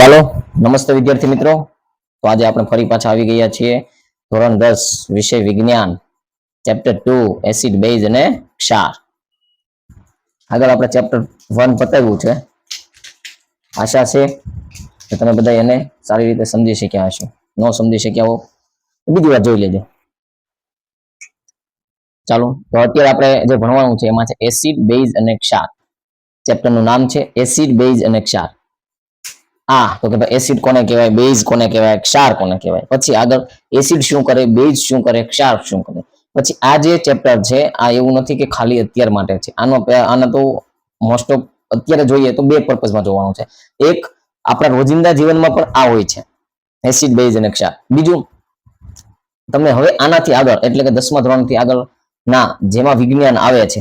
ચાલો નમસ્તે વિદ્યાર્થી મિત્રો, તો આજે આપણે ફરી પાછા આવી ગયા છીએ ધોરણ 10 વિષય વિજ્ઞાન ચેપ્ટર 2 એસિડ બેઝ અને ક્ષાર. આગળ આપણે ચેપ્ટર 1 પતાવ્યું છે. આશા છે કે તમે બધા એને સારી રીતે સમજી શક્યા હશો. ન સમજી શક્યા હો તો બીજી વાર જોઈ લેજો. ચાલો, તો અત્યારે આપણે જે ભણવાનું છે એમાં છે એસિડ બેઝ અને ક્ષાર. ચેપ્ટરનું નામ છે એસિડ બેઝ અને ક્ષાર. તો કે ભાઈ એસિડ કોને કહેવાય, બેઝ કોને કહેવાય, ક્ષાર કોને કહેવાય. પછી આગળ એસિડ શું કરે, બેઝ શું કરે, ક્ષાર શું કરે. પછી આ જે ચેપ્ટર છે આ એવું નથી કે ખાલી અત્યાર માટે છે. આના તો મોસ્ટ ઓફ અત્યારે જોઈએ તો બે પર્પઝમાં જોવાનું છે. એક, આપણા રોજિંદા જીવનમાં પણ આ હોય છે એસિડ બેઝ અને ક્ષાર. બીજું, તમને હવે આનાથી આગળ એટલે કે 10મા ધોરણથી આગળ ના જેમાં વિજ્ઞાન આવે છે,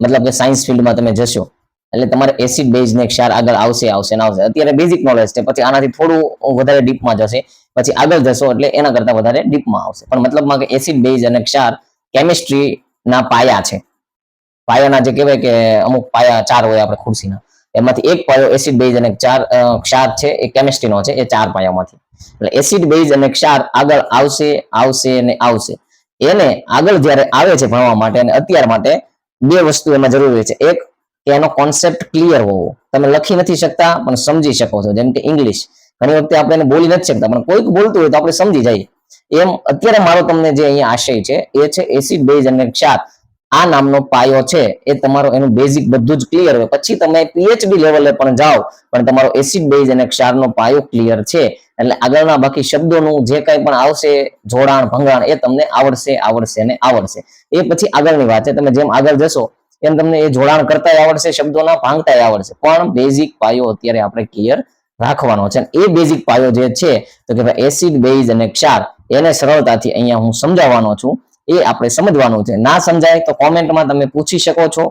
મતલબ કે સાયન્સ ફિલ્ડમાં તમે જશો એટલે તમારે એસિડ બેઝ ને ક્ષાર આગળ આવશે. અત્યારે બેઝિક નોલેજ છે, પછી આનાથી થોડું વધારે ડીપમાં જશે, પછી આગળ જશો એટલે એના કરતા વધારે ડીપમાં આવશે. પણ મતલબમાં કે એસિડ બેઝ અને ક્ષાર કેમિસ્ટ્રી ના પાયા છે. પાયાના જે કહેવાય કે અમુક પાયા 4 હોય આપણે ખુરશીના, એમાંથી એક પાયો એસિડ બેઝ અને ક્ષાર છે, એ કેમિસ્ટ્રીનો છે. એ 4 પાયામાંથી એટલે એસિડ બેઝ અને ક્ષાર આગળ આવશે અને આવશે. એને આગળ જ્યારે આવે છે ભણવા માટે અને અત્યાર માટે બે વસ્તુ એમાં જરૂરી છે. એક, કે એનો કોન્સેપ્ટ ક્લિયર હોવો. તમે લખી નથી શકતા પણ સમજી શકો છો. જેમ કે ઇંગ્લિશ ઘણી વખતે આપણે એને બોલી નથી શકતા પણ કોઈક બોલતું હોય તો આપણે સમજી જઈએ. એમ અત્યારે મારો તમને જે અહીંયા આશય છે એ છે એસિડ બેઝ અને ક્ષાર. આ નામનો પાયો છે એ તમારો એનું બેઝિક બધું જ ક્લિયર હોય પછી તમે પીએચડી લેવલે પણ જાઓ પણ તમારો એસિડ બેઝ અને ક્ષારનો પાયો ક્લિયર છે એટલે આગળના બાકી શબ્દોનું જે કંઈ પણ આવશે જોડાણ ભંગાણ એ તમને આવડશે ને આવડશે. એ પછી આગળની વાત છે. તમે જેમ આગળ જશો એમ તમને એ જોડાણ કરતા આવડશે, શબ્દોના ભાંગતા આવડશે, પણ બેઝિક પાયો અત્યારે આપણે ક્લિયર રાખવાનો છે. એ બેઝિક પાયો જે છે તો કે ભાઈ એસિડ બેઝ અને ક્ષાર એને સરળતાથી અહીંયા હું સમજાવવાનો છું. એ આપણે સમજવાનું છે. ના સમજાય તો કોમેન્ટમાં તમે પૂછી શકો છો.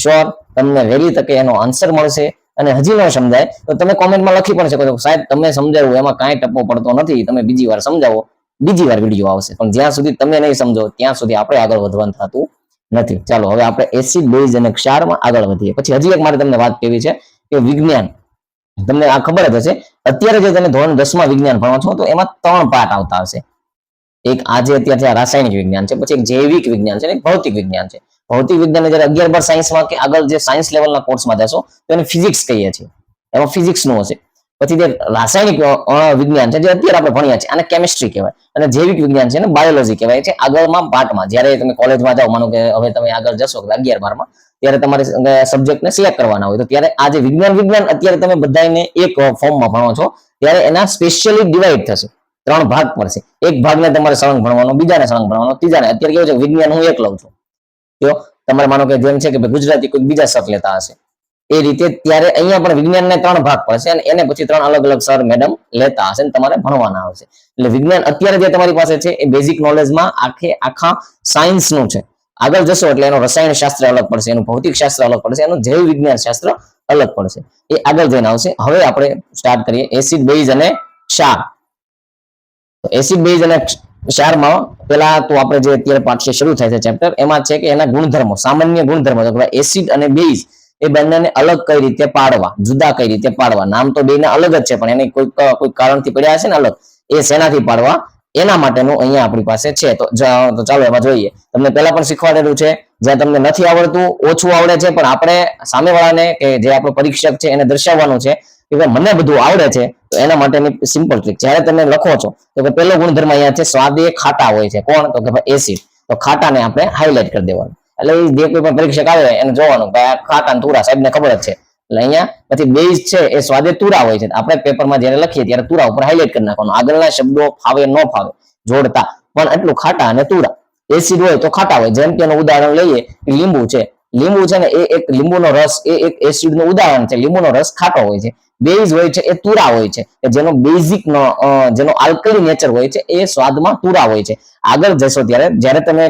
શ્યોર તમને વહેલી તકે એનો આન્સર મળશે. અને હજી ન સમજાય તો તમે કોમેન્ટમાં લખી પણ શકો છો, સાહેબ તમે સમજાવ્યું એમાં કાંઈ ટપ્પો પડતો નથી, તમે બીજી વાર સમજાવો, બીજી વાર વિડીયો આવશે. પણ જ્યાં સુધી તમે નહીં સમજો ત્યાં સુધી આપણે આગળ વધવાનું થતું નથી. ચાલો હવે આપણે એસિડ બેઝ અને ક્ષારમાં આગળ વધીએ. પછી હજી એક મારે તમને વાત કરવી છે કે વિજ્ઞાન, તમને આ ખબર જ હશે અત્યારે જે તમે ધોરણ 10માં વિજ્ઞાન ભણો છો તો એમાં 3 પાર્ટ આવતા હશે. એક આજે અત્યારે રાસાયણિક વિજ્ઞાન છે, પછી એક જૈવિક વિજ્ઞાન છે, એક ભૌતિક વિજ્ઞાન છે. ભૌતિક વિજ્ઞાન જ્યારે 11 સાયન્સમાં કે આગળ જે સાયન્સ લેવલના કોર્સમાં જશો તો એને ફિઝિક્સ કહીએ છીએ, એમાં ફિઝિક્સનું હશે. પછી જે રાસાયણિક વિજ્ઞાન છે જે અત્યારે આપણે ભણ્યા છે આને કેમિસ્ટ્રી કહેવાય, અને જૈવિક વિજ્ઞાન છે ને બાયોલોજી કહેવાય છે. આગળમાં પાર્ટમાં જ્યારે તમે કોલેજમાં જાઓ, માનો કે હવે તમે આગળ જશો 11-12માં, ત્યારે તમારે સબ્જેક્ટને સિલેક્ટ કરવાના હોય તો ત્યારે આ જે વિજ્ઞાન અત્યારે તમે બધાને એક ફોર્મમાં ભણો છો ત્યારે એના સ્પેશિયલી ડિવાઈડ થશે. 3 ભાગ પડશે. એક ભાગને તમારે સળંગ ભણવાનો, બીજાને સળંગ ભણવાનો, ત્રીજાને. અત્યારે કેવું છે વિજ્ઞાન હું એક લઉં છું, તો તમારે માનો કે જેમ છે કે ગુજરાતી કોઈ બીજા સર લેતા હશે એ રીતે ત્યારે અહીંયા પણ વિજ્ઞાનને 3 ભાગ પડશે અને એને પછી 3 અલગ અલગ સર મેડમ લેતા હશે અને તમારે ભણવાના આવશે. એટલે વિજ્ઞાન અત્યારે જે તમારી પાસે છે એ બેઝિક નોલેજમાં આખા સાયન્સનું છે. આગળ જશો એટલે એનું રસાયણ શાસ્ત્ર અલગ પડશે, એનું ભૌતિક શાસ્ત્ર અલગ પડશે, એનું જૈવ વિજ્ઞાન શાસ્ત્ર અલગ પડશે. એ આગળ જઈને આવશે. હવે આપણે સ્ટાર્ટ કરીએ એસિડ બેઝ અને ક્ષાર. એસિડ બેઝ અને ક્ષારમાં પેલા તો આપણે જે અત્યારે પાઠ શરૂ થાય છે ચેપ્ટર, એમાં છે કે એના ગુણધર્મો, સામાન્ય ગુણધર્મો, એસિડ અને બેઝ એ બંનેને અલગ કઈ રીતે પાડવા, જુદા કઈ રીતે પાડવા. નામ તો બેને અલગ જ છે પણ એને કોઈ કારણથી પડ્યા હશે ને અલગ, એ શેનાથી પાડવા એના માટેનું અહીંયા આપણી પાસે છે. તો ચાલો એમાં જોઈએ. તમને પહેલા પણ શીખવાડેલું છે, જ્યાં તમને નથી આવડતું, ઓછું આવડે છે પણ આપણે સામેવાળાને કે જે આપણો પરીક્ષક છે એને દર્શાવવાનું છે કે મને બધું આવડે છે. તો એના માટેની સિમ્પલ ટ્રીક, જ્યારે તમે લખો છો તો કે પહેલો ગુણધર્મ અહીંયા છે સ્વાદે ખાટા હોય છે. કોણ? તો કે ભાઈ એસિડ. તો ખાટાને આપણે હાઇલાઇટ કરી દેવાનું. એટલે જે કોઈ પણ પરીક્ષક આવે એને જોવાનું કે આ ખાટા તુરા, સાહેબને ખબર જ છે. એટલે અહીંયા પછી બેઝ છે એ સ્વાદે તુરા હોય છે. આપણે પેપરમાં જ્યારે લખીએ ત્યારે તુરા ઉપર હાઇલાઇટ કરી નાખવાનું. આગળના શબ્દો ફાવે ન ફાવે જોડતા, પણ એટલું ખાટા અને તુરા. એસિડ હોય તો ખાટા હોય. જેમ કે એનું ઉદાહરણ લઈએ, લીંબુ છે. લીંબુ છે ને એ એક લીંબુનો રસ એ એક એસિડનું ઉદાહરણ છે. લીંબુનો રસ ખાટો હોય છે. બેઝ હોય છે એ તુરા હોય છે, જેનો બેઝિક જેનો આલ્કલી નેચર હોય છે એ સ્વાદમાં તુરા હોય છે. આગળ જશો ત્યારે જ્યારે તમે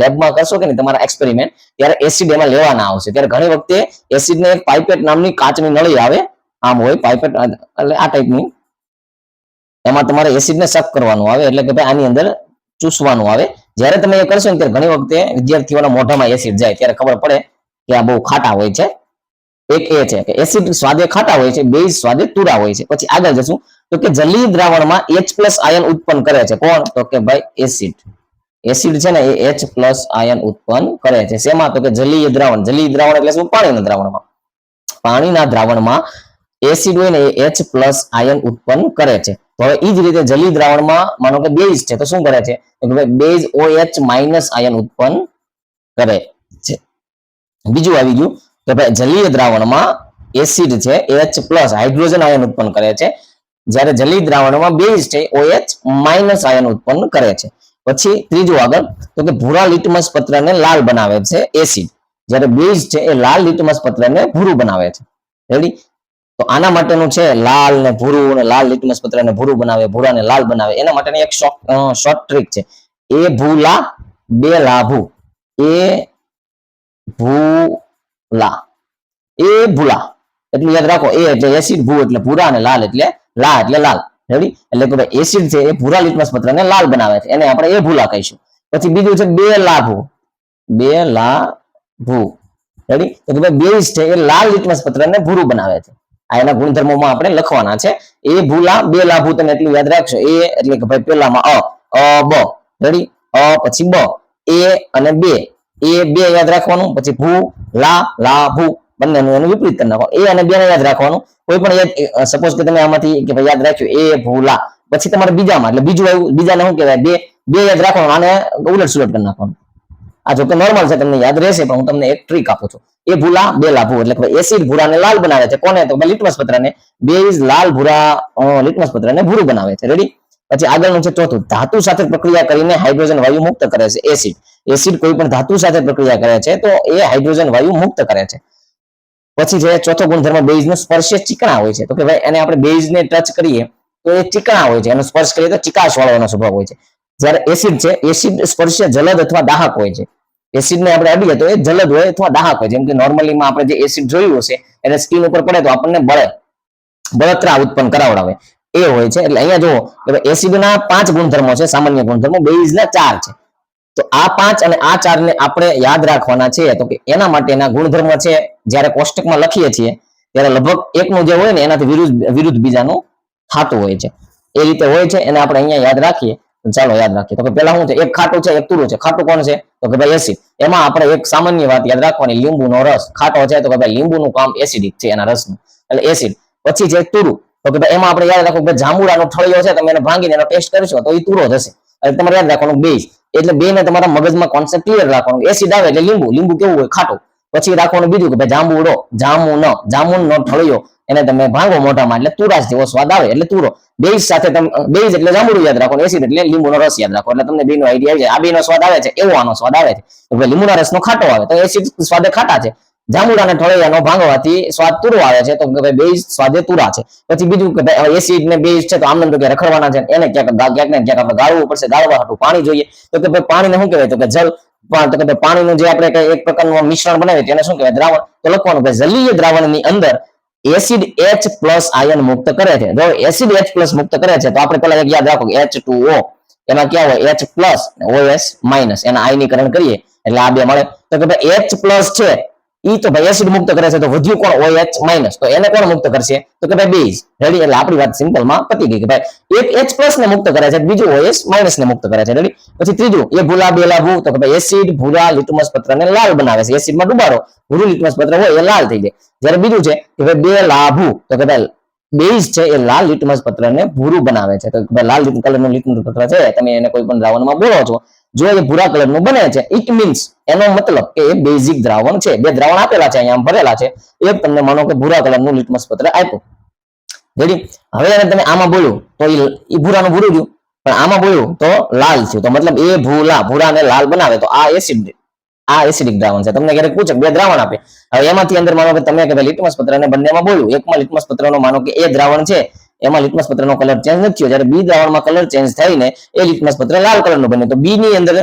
લેબમાં કરશો કે નહીં તમારા એક્સપેરિમેન્ટ, ત્યારે એસિડ એમાં લેવાના આવશે. ત્યારે ઘણી વખતે એસિડને એક પાઇપેટ નામની કાચની નળી આવે, આમ હોય પાઇપેટ, એટલે આ ટાઈપની, એમાં તમારે એસિડને સક કરવાનું આવે, એટલે કે ભાઈ આની અંદર ચૂસવાનું આવે. જ્યારે તમે એ કરશો ને ત્યારે ઘણી વખતે વિદ્યાર્થીઓના મોઢામાં એસિડ જાય ત્યારે ખબર પડે કે આ બહુ ખાટા હોય છે. એક એ છે કે એસિડ સ્વાદે ખાટા હોય છે, બેઝ સ્વાદે તુરા હોય છે. પછી આગળ જશું તો કે જલીય દ્રાવણમાં H+ આયન ઉત્પન્ન કરે છે. કોણ? તો કે ભાઈ એસિડ. એસિડ છે ને એ H+ આયન ઉત્પન્ન કરે છે. શેમાં? તો કે જલીય દ્રાવણ. જલીય દ્રાવણ એટલે શું? પાણીના દ્રાવણમાં. પાણીના દ્રાવણમાં એસિડ હોય ને એ H+ આયન ઉત્પન્ન કરે છે. તો હવે એ જ રીતે જલીય દ્રાવણમાં માનો કે બેઝ છે તો શું કરે છે? તો કે ભાઈ બેઝ OH- આયન ઉત્પન્ન કરે છે. બીજું આવી ગયું કે ભાઈ જલીય દ્રાવણમાં એસિડ છે H+ હાઇડ્રોજન આયન ઉત્પન્ન કરે છે, જ્યારે જલીય દ્રાવણમાં બેઝ છે OH- આયન ઉત્પન્ન કરે છે. પછી ત્રીજું આગળ તો કે ભૂરા લિટમસ પત્રને લાલ બનાવે છે એસિડ, જ્યારે બેઝ છે એ લાલ લિટમસ પત્રને ભૂરું બનાવે છે. રેડી? તો આના માટેનું છે લાલ ને ભૂરું ને લાલ લિટમસ પત્રને ભૂરું બનાવે, ભૂરાને લાલ બનાવે, એના માટેની એક શોર્ટ ટ્રીક છે. એ ભૂલા બે લાભુ. એ ભૂલા એ ભૂલા એટલું યાદ રાખો. એ એટલે એસિડ, ભૂ એટલે ભૂરા અને લાલ એટલે લાલ. રેડી? એટલે કે ભાઈ એસિડ છે એ ભૂરા લિટમસ પત્રને લાલ બનાવે છે, એને આપણે એ ભૂલા કહીશું. પછી બીજું છે બે લાભુ. બે લાભુ. રેડી? તો કે ભાઈ બેઝ છે એ લાલ લિટમસ પત્રને ભૂરું બનાવે છે. આ એના ગુણધર્મોમાં આપણે લખવાના છે. એ ભૂલા બે લાભુ. તમે એટલું યાદ રાખશો. એ એટલે કે ભાઈ પેલામાં બ. રેડી? પછી બ. એ અને બે. એ બે યાદ રાખવાનું. પછી ભૂ લા ભૂ બંનેનું એનું વિપરીત કરી નાખો. એ અને બે ને યાદ રાખવાનું. કોઈ પણ સપોઝ કે તમે આમાંથી કે ભાઈ યાદ રાખ્યું એ ભૂલા, પછી તમારે બીજામાં એટલે બીજું આવ્યું, બીજાને શું કહેવાય? બે યાદ રાખવાનું, આને ઉલટ સુલટ કરી નાખવાનું. આ જો કે નોર્મલ છે, તમને યાદ રહેશે, પણ હું તમને એક ટ્રીક આપું છું. એ ભૂલા બે લાભુ એટલે કે એસિડ ભૂરાને લાલ બનાવે છે. કોને? તો લિટમસ પત્રને. બેઝ લાલ ભૂરા લિટમસ પત્રને ભૂરું બનાવે છે. રેડી? પછી આગળનું છે ચોથું, ધાતુ સાથે પ્રક્રિયા કરીને હાઇડ્રોજન વાયુ મુક્ત કરે છે એસિડ. એસિડ કોઈ પણ ધાતુ સાથે પ્રક્રિયા કરે છે તો એ હાઇડ્રોજન વાયુ મુક્ત કરે છે. પછી છે ચોથો ગુણધર્મ બેઝનો સ્પર્શે ચીકણા હોય છે. તો કે ભાઈ એને આપણે બેઝને ટચ કરીએ તો એ ચીકણા હોય છે, એનો સ્પર્શ કરીએ તો ચીકાશ વાળવાનો સ્વભાવ હોય છે. જ્યારે એસિડ છે, એસિડ સ્પર્શે જલદ અથવા દાહક હોય છે. એસિડને આપણે અડીએ તો એ જલદ હોય અથવા દાહક હોય. જેમ કે નોર્મલીમાં આપણે જે એસિડ જોયું હશે એને સ્કિન ઉપર પડે તો આપણને બળતરા ઉત્પન્ન કરાવડાવે એ હોય છે. એટલે અહીંયા જુઓ કે એસિડના 5 ગુણધર્મો છે, સામાન્ય ગુણધર્મો. બેઝના 4 છે. તો આ 5 અને આ 4 ને આપણે યાદ રાખવાના છે. તો કે એના માટેના ગુણધર્મ છે જ્યારે કોષ્ટકમાં લખીએ છીએ ત્યારે લગભગ એકનું જે હોય ને એનાથી વિરુદ્ધ બીજાનું થતું હોય છે. એ રીતે હોય છે, એને આપણે અહીંયા યાદ રાખીએ. ચાલો યાદ રાખીએ. તો કે પેલા શું છે? એક ખાટું છે, એક તુરું છે. ખાટું કોણ છે? તો કે ભાઈ એસિડ. એમાં આપણે એક સામાન્ય વાત યાદ રાખવાની, લીંબુનો રસ. ખાટો છે તો કે ભાઈ લીંબુનું કામ એસિડિક છે, એના રસનું, એટલે એસિડ. પછી છે તુરું. તો કે ભાઈ એમાં આપણે યાદ રાખવું કે જાંબુડાનો ઠળિયો છે, તમે એને ભાંગીને એનો ટેસ્ટ કરશો તો એ તુરો થશે. એટલે તમારે યાદ રાખવાનું બેઝ. એટલે બે ને તમારા મગજમાં કોન્સેપ્ટ ક્લિયર રાખવાનું. એસિડ આવે એટલે લીંબુ કેવું હોય? ખાટું. પછી રાખવાનું બીજું કે ભાઈ જાંબુનો ઠળિયો, એને તમે ભાંગો મોઢામાં એટલે તુરાશ જેવો સ્વાદ આવે એટલે તુરો. બેઝ સાથે તમે બેઝ એટલે જાંબુડું યાદ રાખો, એસિડ એટલે લીંબુનો રસ યાદ રાખો. એટલે તમને બેનો આઈડિયા આવી જાય. આ બેનો સ્વાદ આવે છે એવો આનો સ્વાદ આવે છે. તો લીંબુના રસનો ખાટો આવે તો એસિડ સ્વાદે ખાટા છે. જાંબુડાને ઠળિયાનો ભાંગવાથી સ્વાદ તુરો આવે છે તો કે ભાઈ બેઝ સ્વાદે તુરા છે. પછી બીજું કે ભાઈ એસિડ ને બેઝ છે તો આમને તો રખડવાના છે, એને ક્યાંક ને ક્યાંક આપણે ગાળવું પડશે. ગાળવા હાટું પાણી જોઈએ. તો કે ભાઈ પાણીને શું કહેવાય? તો કે જલ. તો કે પાણીનું જે આપણે એક પ્રકારનું મિશ્રણ બનાવીએ તેને શું કહેવાય? દ્રાવણ. તો લખવાનું કે જલીય દ્રાવણની અંદર એસિડ H+ આયન મુક્ત કરે છે. જો એસિડ H+ મુક્ત કરે છે તો આપણે પેલા એક યાદ રાખો H2O, એમાં ક્યાં હોય? H+ OS- એના આયનીકરણ કરીએ એટલે આ બે મળે. તો કે ભાઈ H+ છે ઈ તો ભાઈ એસિડ મુક્ત કરે છે, તો વધ્યું કોણ? OH-, તો એને કોણ મુક્ત કરશે? તો કે ભાઈ બેઝ. રેડી? એટલે આપણી વાત સિમ્પલમાં પતી ગઈ કે ભાઈ એક H+ ને મુક્ત કરે છે, બીજું OS- ને મુક્ત કરે છે. રેડી? પછી ત્રીજું એ ભૂલા બે લાભુ. તો કે ભાઈ એસિડ ભૂરા લિટમસ પત્રને લાલ બનાવે છે. એસિડમાં ડુબાડો, ભૂરું લિટમસ પત્ર હોય એ લાલ થઈ જાય. જ્યારે બીજું છે કે ભાઈ બે લાભુ. તો કે ભાઈ બેઝ છે એ લાલ લિટમસ પત્રને ભૂરું બનાવે છે. તો ભાઈ લાલ કલરનું લિટમસ પત્ર છે, તમે એને કોઈ પણ દ્રાવણમાં બોલો છો, જો એ ભૂરા કલરનું બને છે, ઇટ મીન્સ એનો મતલબ કે એ બેઝિક દ્રાવણ છે. બે દ્રાવણ આપેલા છે અહીંયા ભરેલા છે, એક તમને માનો કે ભૂરા કલરનું લિટમસ પત્ર આપ્યું. રેડી? હવે એને તમે આમાં બોલ્યું તો એ ભૂરાનું ભૂરું રહ્યું, પણ આમાં બોલ્યું તો લાલ થયું. તો મતલબ એ ભૂરાને લાલ બનાવે. તો આ એસિડિક દ્રાવણ છે. તમને ક્યારેક પૂછે બે દ્રાવણ આપે, હવે એમાંથી અંદર માનો કે તમે કે લિટમસ પત્ર ને બંનેમાં બોલ્યું, એકમાં લિટમસ પત્રનો માનો કે એ દ્રાવણ છે, એમાં લિટમસ પત્રનો કલર ચેન્જ નથી થયો, જ્યારે બી દ્રાવણમાં કલર ચેન્જ થઈને એ લિટમસ પત્ર લાલ કલરનું બને. તો બી ની અંદર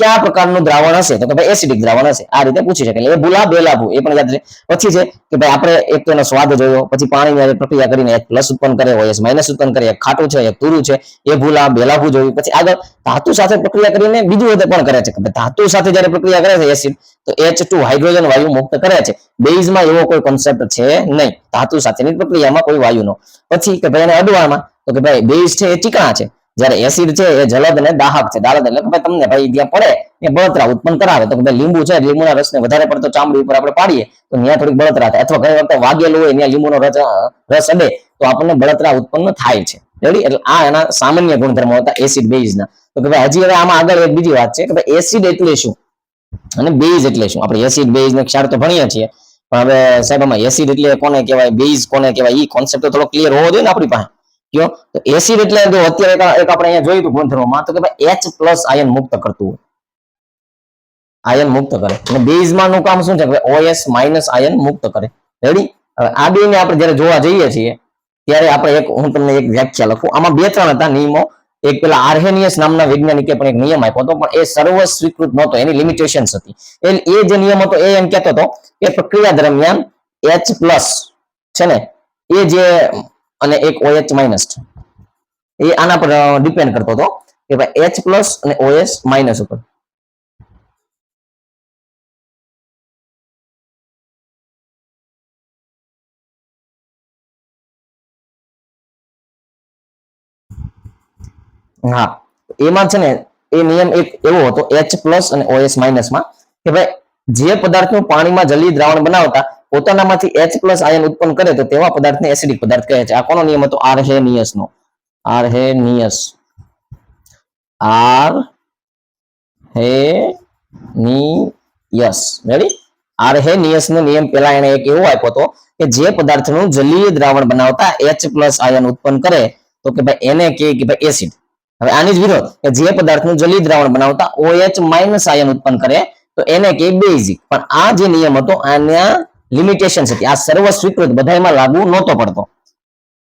કયા પ્રકારનું દ્રાવણ હશે તો કે ભાઈ એસિડિક દ્રાવણ હશે આ રીતે પૂછી શકે એટલે એ ભૂલા બેલાભુ એ પણ યાદ રહે પછી છે કે ભાઈ આપણે એક તો એનો સ્વાદ જોયો પછી પાણીની પ્રક્રિયા કરીને એક પ્લસ ઉત્પન્ન કરે OS માઇનસ ઉત્પન્ન કરે એક ખાટું છે એક તુરું છે એ ભૂલા બેલાભુ જોયું પછી આગળ ધાતુ સાથે પ્રક્રિયા કરીને બીજું પણ કરે છે કે ધાતુ સાથે જ્યારે પ્રક્રિયા કરે છે એસિડ તો H2 હાઇડ્રોજન વાયુ મુક્ત કરે છે બેઝમાં એવો કોઈ કોન્સેપ્ટ છે નહીં ધાતુ સાથેની પ્રક્રિયામાં કોઈ વાયુનો પછી કે ભાઈ એને અડવામાં તો કે ભાઈ બેઝ છે એ ચીકણા છે જ્યારે એસિડ છે એ જલદ અને દાહક છે દાહક એટલે કે ભાઈ તમને ભાઈ જ્યાં પડે એ બળતરા ઉત્પન્ન કરાવે તો કે ભાઈ લીંબુ છે લીંબુના રસને વધારે પડતો ચામડી ઉપર આપણે પાડીએ તો ત્યાં થોડીક બળતરા થાય અથવા ઘણી વખત વાગેલું હોય ત્યાં લીંબુનો રસ અડે તો આપણને બળતરા ઉત્પન્ન થાય છે રેડી એટલે આ એના સામાન્ય ગુણધર્મો હતા એસિડ બેઝના તો કે ભાઈ હજી હવે આમાં આગળ એક બીજી વાત છે કે ભાઈ એસિડ એટલે શું અને બેઝ એટલે શું આપણે એસિડ બેઝ ને ક્ષાર તો ભણીએ છીએ પણ હવે સાહેબ આમાં એસિડ એટલે કોને કહેવાય બેઝ કોને કહેવાય એ કોન્સેપ્ટ તો થોડો ક્લિયર હોવો જોઈએ ને આપણી પાસે કયો તો એસિડ એટલે જો અત્યારે એક આપણે અહીંયા જોયું હતું ગુણધર્મોમાં તો કે ભાઈ H+ આયન મુક્ત કરતું હોય આયન મુક્ત કરે અને બેઝમાં નું કામ શું છે કે OS માઇનસ આયન મુક્ત કરે રેડી હવે આ બેને આપણે જ્યારે જોવા જઈએ છીએ ત્યારે આપણે એક હું તમને એક વ્યાખ્યા લખું આમાં બે ત્રણ હતા નિયમો એક પેલા આર્હેનિયસ નામના વૈજ્ઞાનિકે પણ એક નિયમ આપ્યો હતો પણ એ સર્વ સ્વીકૃત નહોતો એની લિમિટેશન્સ હતી એ જે નિયમ હતો એ એમ કહેતો હતો કે પ્રક્રિયા દરમિયાન H+ છે ને એ જે અને એક OH માઇનસ છે એ આના પર ડિપેન્ડ કરતો હતો કે ભાઈ H+ અને OS માઇનસ ઉપર હા એમાં છે ને એ નિયમ એક એવો હતો H+ અને OS માઇનસમાં કે ભાઈ જે પદાર્થનું પાણીમાં જલીય દ્રાવણ બનાવતા પોતાનામાંથી H+ આયન ઉત્પન્ન કરે તો તેવા પદાર્થને એસિડિક પદાર્થ કહે છે આ કોનો નિયમ હતો આર્હેનિયસનો રેડી આર્હેનિયસનો નિયમ પેલા એને એક એવો આપ્યો હતો કે જે પદાર્થનું જલીય દ્રાવણ બનાવતા H+ આયન ઉત્પન્ન કરે તો કે ભાઈ એને કહે કે ભાઈ એસિડ હવે આની જ વિરોધ કે જે પદાર્થનું જલીય દ્રાવણ બનાવતા OH- આયન ઉત્પન્ન કરે તો એને કે બેઝિક પણ આ જે નિયમ હતો આના લિમિટેશન હતી આ સર્વ સ્વીકૃત બધાયમાં લાગુ નહોતો પડતો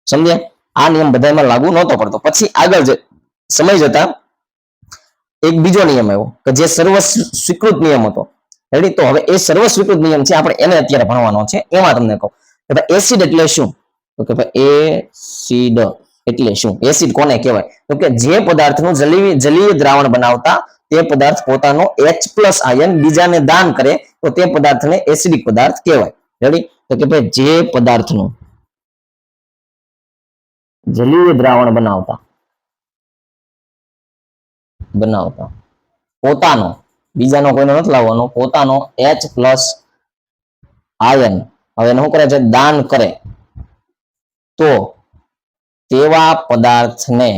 સમજ્યા આ નિયમ બધાયમાં લાગુ નહોતો પડતો પછી આગળ સમય જતા એક બીજો નિયમ આવ્યો કે જે સર્વ સ્વીકૃત નિયમ હતો રેડી તો હવે એ સર્વ સ્વીકૃત નિયમ છે આપણે એને અત્યારે ભણવાનો છે એમાં તમને કહું કે ભાઈ એસિડ એટલે શું તો કે ભાઈ એસિડ એટલે શું એસિડ કોને કહેવાય તો કે જે પદાર્થનું જલીય દ્રાવણ બનાવતા તે પદાર્થ પોતાનો H+ આયન બીજાને દાન કરે તો તે પદાર્થને એસિડિક પદાર્થ કહેવાય રેડી તો કે ભાઈ જે પદાર્થનું જલીય દ્રાવણ બનાવતા પોતાનો બીજાનો કોઈનો નથી લાવવાનો પોતાનો H+ આયન હવે એને શું કરે છે દાન કરે તો તેવા પદાર્થને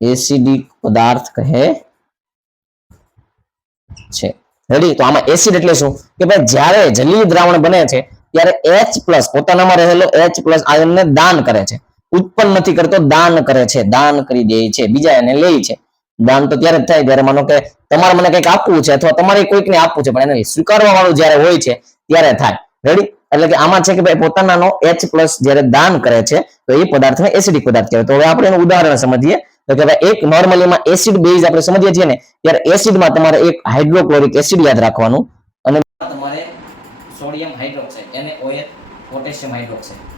એસિડિક પદાર્થ કહે છે રેડી તો આમાં એસિડ એટલે શું કે ભાઈ જ્યારે જલીય દ્રાવણ બને છે ત્યારે H+ પોતાનામાં રહેલો H+ આયનને દાન કરે છે ઉત્પન્ન નથી કરતો દાન કરે છે દાન કરી દે છે બીજા એને લે છે દાન તો ત્યારે જ થાય જ્યારે માનો કે તમારે મને કંઈક આપવું છે અથવા તમારે કોઈકને આપવું છે પણ એને સ્વીકારવા વાળું જ્યારે હોય છે ત્યારે થાય રેડી એટલે કે આમાં છે કે ભાઈ પોતાનાનો H+ જ્યારે દાન કરે છે તો એ પદાર્થને એસિડિક પદાર્થ કહેવાય તો હવે આપણે એનું ઉદાહરણ સમજીએ તો કે ભાઈ એક નોર્મલીમાં એસિડ બેઝ આપણે સમજીએ છીએ ને ત્યારે એસિડમાં તમારે એક હાઇડ્રોક્લોરિક એસિડ યાદ રાખવાનું અને તમારે sodium hydroxide NaOH potassium hydroxide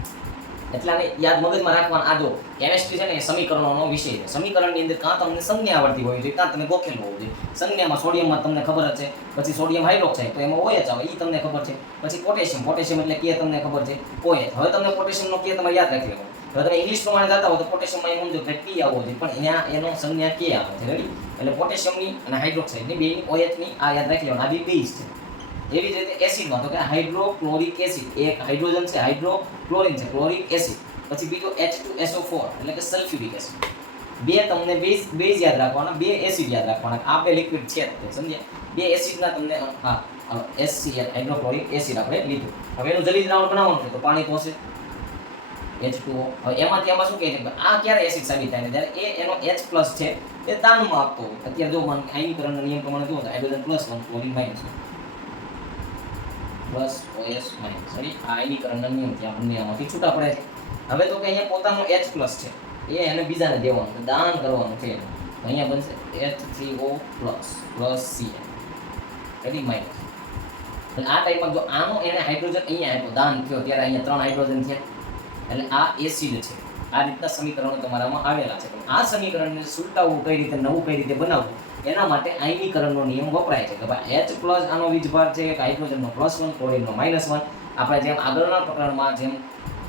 એટલાને યાદ મગજમાં રાખવાનું આ જો કેમિસ્ટ્રી છે ને એ સમીકરણોનો વિષય છે સમીકરણની અંદર કાં તમને સંજ્ઞા આવડતી હોવી જોઈએ કાં તમે ગોખેલું હોવું જોઈએ સંજ્ઞામાં સોડિયમમાં તમને ખબર જ છે પછી સોડિયમ હાઇડ્રોક્સાઇડ તો એમાં OH આવે એ તમને ખબર છે પછી પોટેશિયમ એટલે કે તમને ખબર છે OH હવે તમને પોટેશિયમનો કે તમારે યાદ રાખી લેવાનું હવે તમે ઇંગ્લિશ પ્રમાણે જતા હો તો પોટેશિયમમાં એ સમજો કે P આવવો જોઈએ પણ અહીંયા એનો સંજ્ઞા કે આવે છે રેડી એટલે પોટેશિયમની અને હાઇડ્રોક્સાઇડની બેની OH ની આ યાદ રાખી લેવાનું આ બી બેઝ છે એવી જ રીતે એસિડમાં તો કે હાઇડ્રોક્લોરિક એસિડ એક હાઇડ્રોજન છે હાઇડ્રોક્લોરિન છે ક્લોરિક એસિડ પછી બીજો H2SO4 એટલે કે સલ્ફ્યુરિક એસિડ બે તમને બેઝ યાદ રાખવાના બે એસિડ યાદ રાખવાના આ બે લિક્વિડ છે સમજ્યા બે એસિડના તમને હા HCl હાઇડ્રોક્લોરિક એસિડ આપણે લીધું હવે એનું જલીય દ્રાવણ બનાવવાનું છે તો પાણી પોસે H2O હવે એમાંથી આમાં શું કહે છે આ ક્યારે એસિડ સાબિત થાય ને જ્યારે એનો H+ છે એ દાનમાં આપતો હોય અત્યારે જો મન આયનીકરણના નિયમ પ્રમાણે જુઓ તો hydrogen +1 chlorine -1 plus OS minus sorry આ આયનીકરણના નિયમ થી આપણને આમાંથી છૂટા પડે છે હવે તો કે અહીંયા પોતાનો H+ છે એ એને બીજાને દેવાનું છે દાન કરવાનું છે અહીંયા બનશે H3O plus Cl ready minus. એટલે આ ટાઈપમાં જો આનો એને હાઇડ્રોજન અહીંયા આપ્યો દાન થયો ત્યારે અહીંયા 3 હાઇડ્રોજન થયા એટલે આ એસિડ છે. આ રીતના સમીકરણો તમારામાં આવેલા છે. પણ આ સમીકરણને સુલટાવવું કઈ રીતે, નવું કઈ રીતે બનાવવું, એના માટે આયનીકરણનો નિયમ વપરાય છે કે ભાઈ H+ આનો વીજભાર છે, હાઇડ્રોજનનો +1 ક્લોરીનનો -1. આપણે જેમ આગળના પ્રકરણમાં જેમ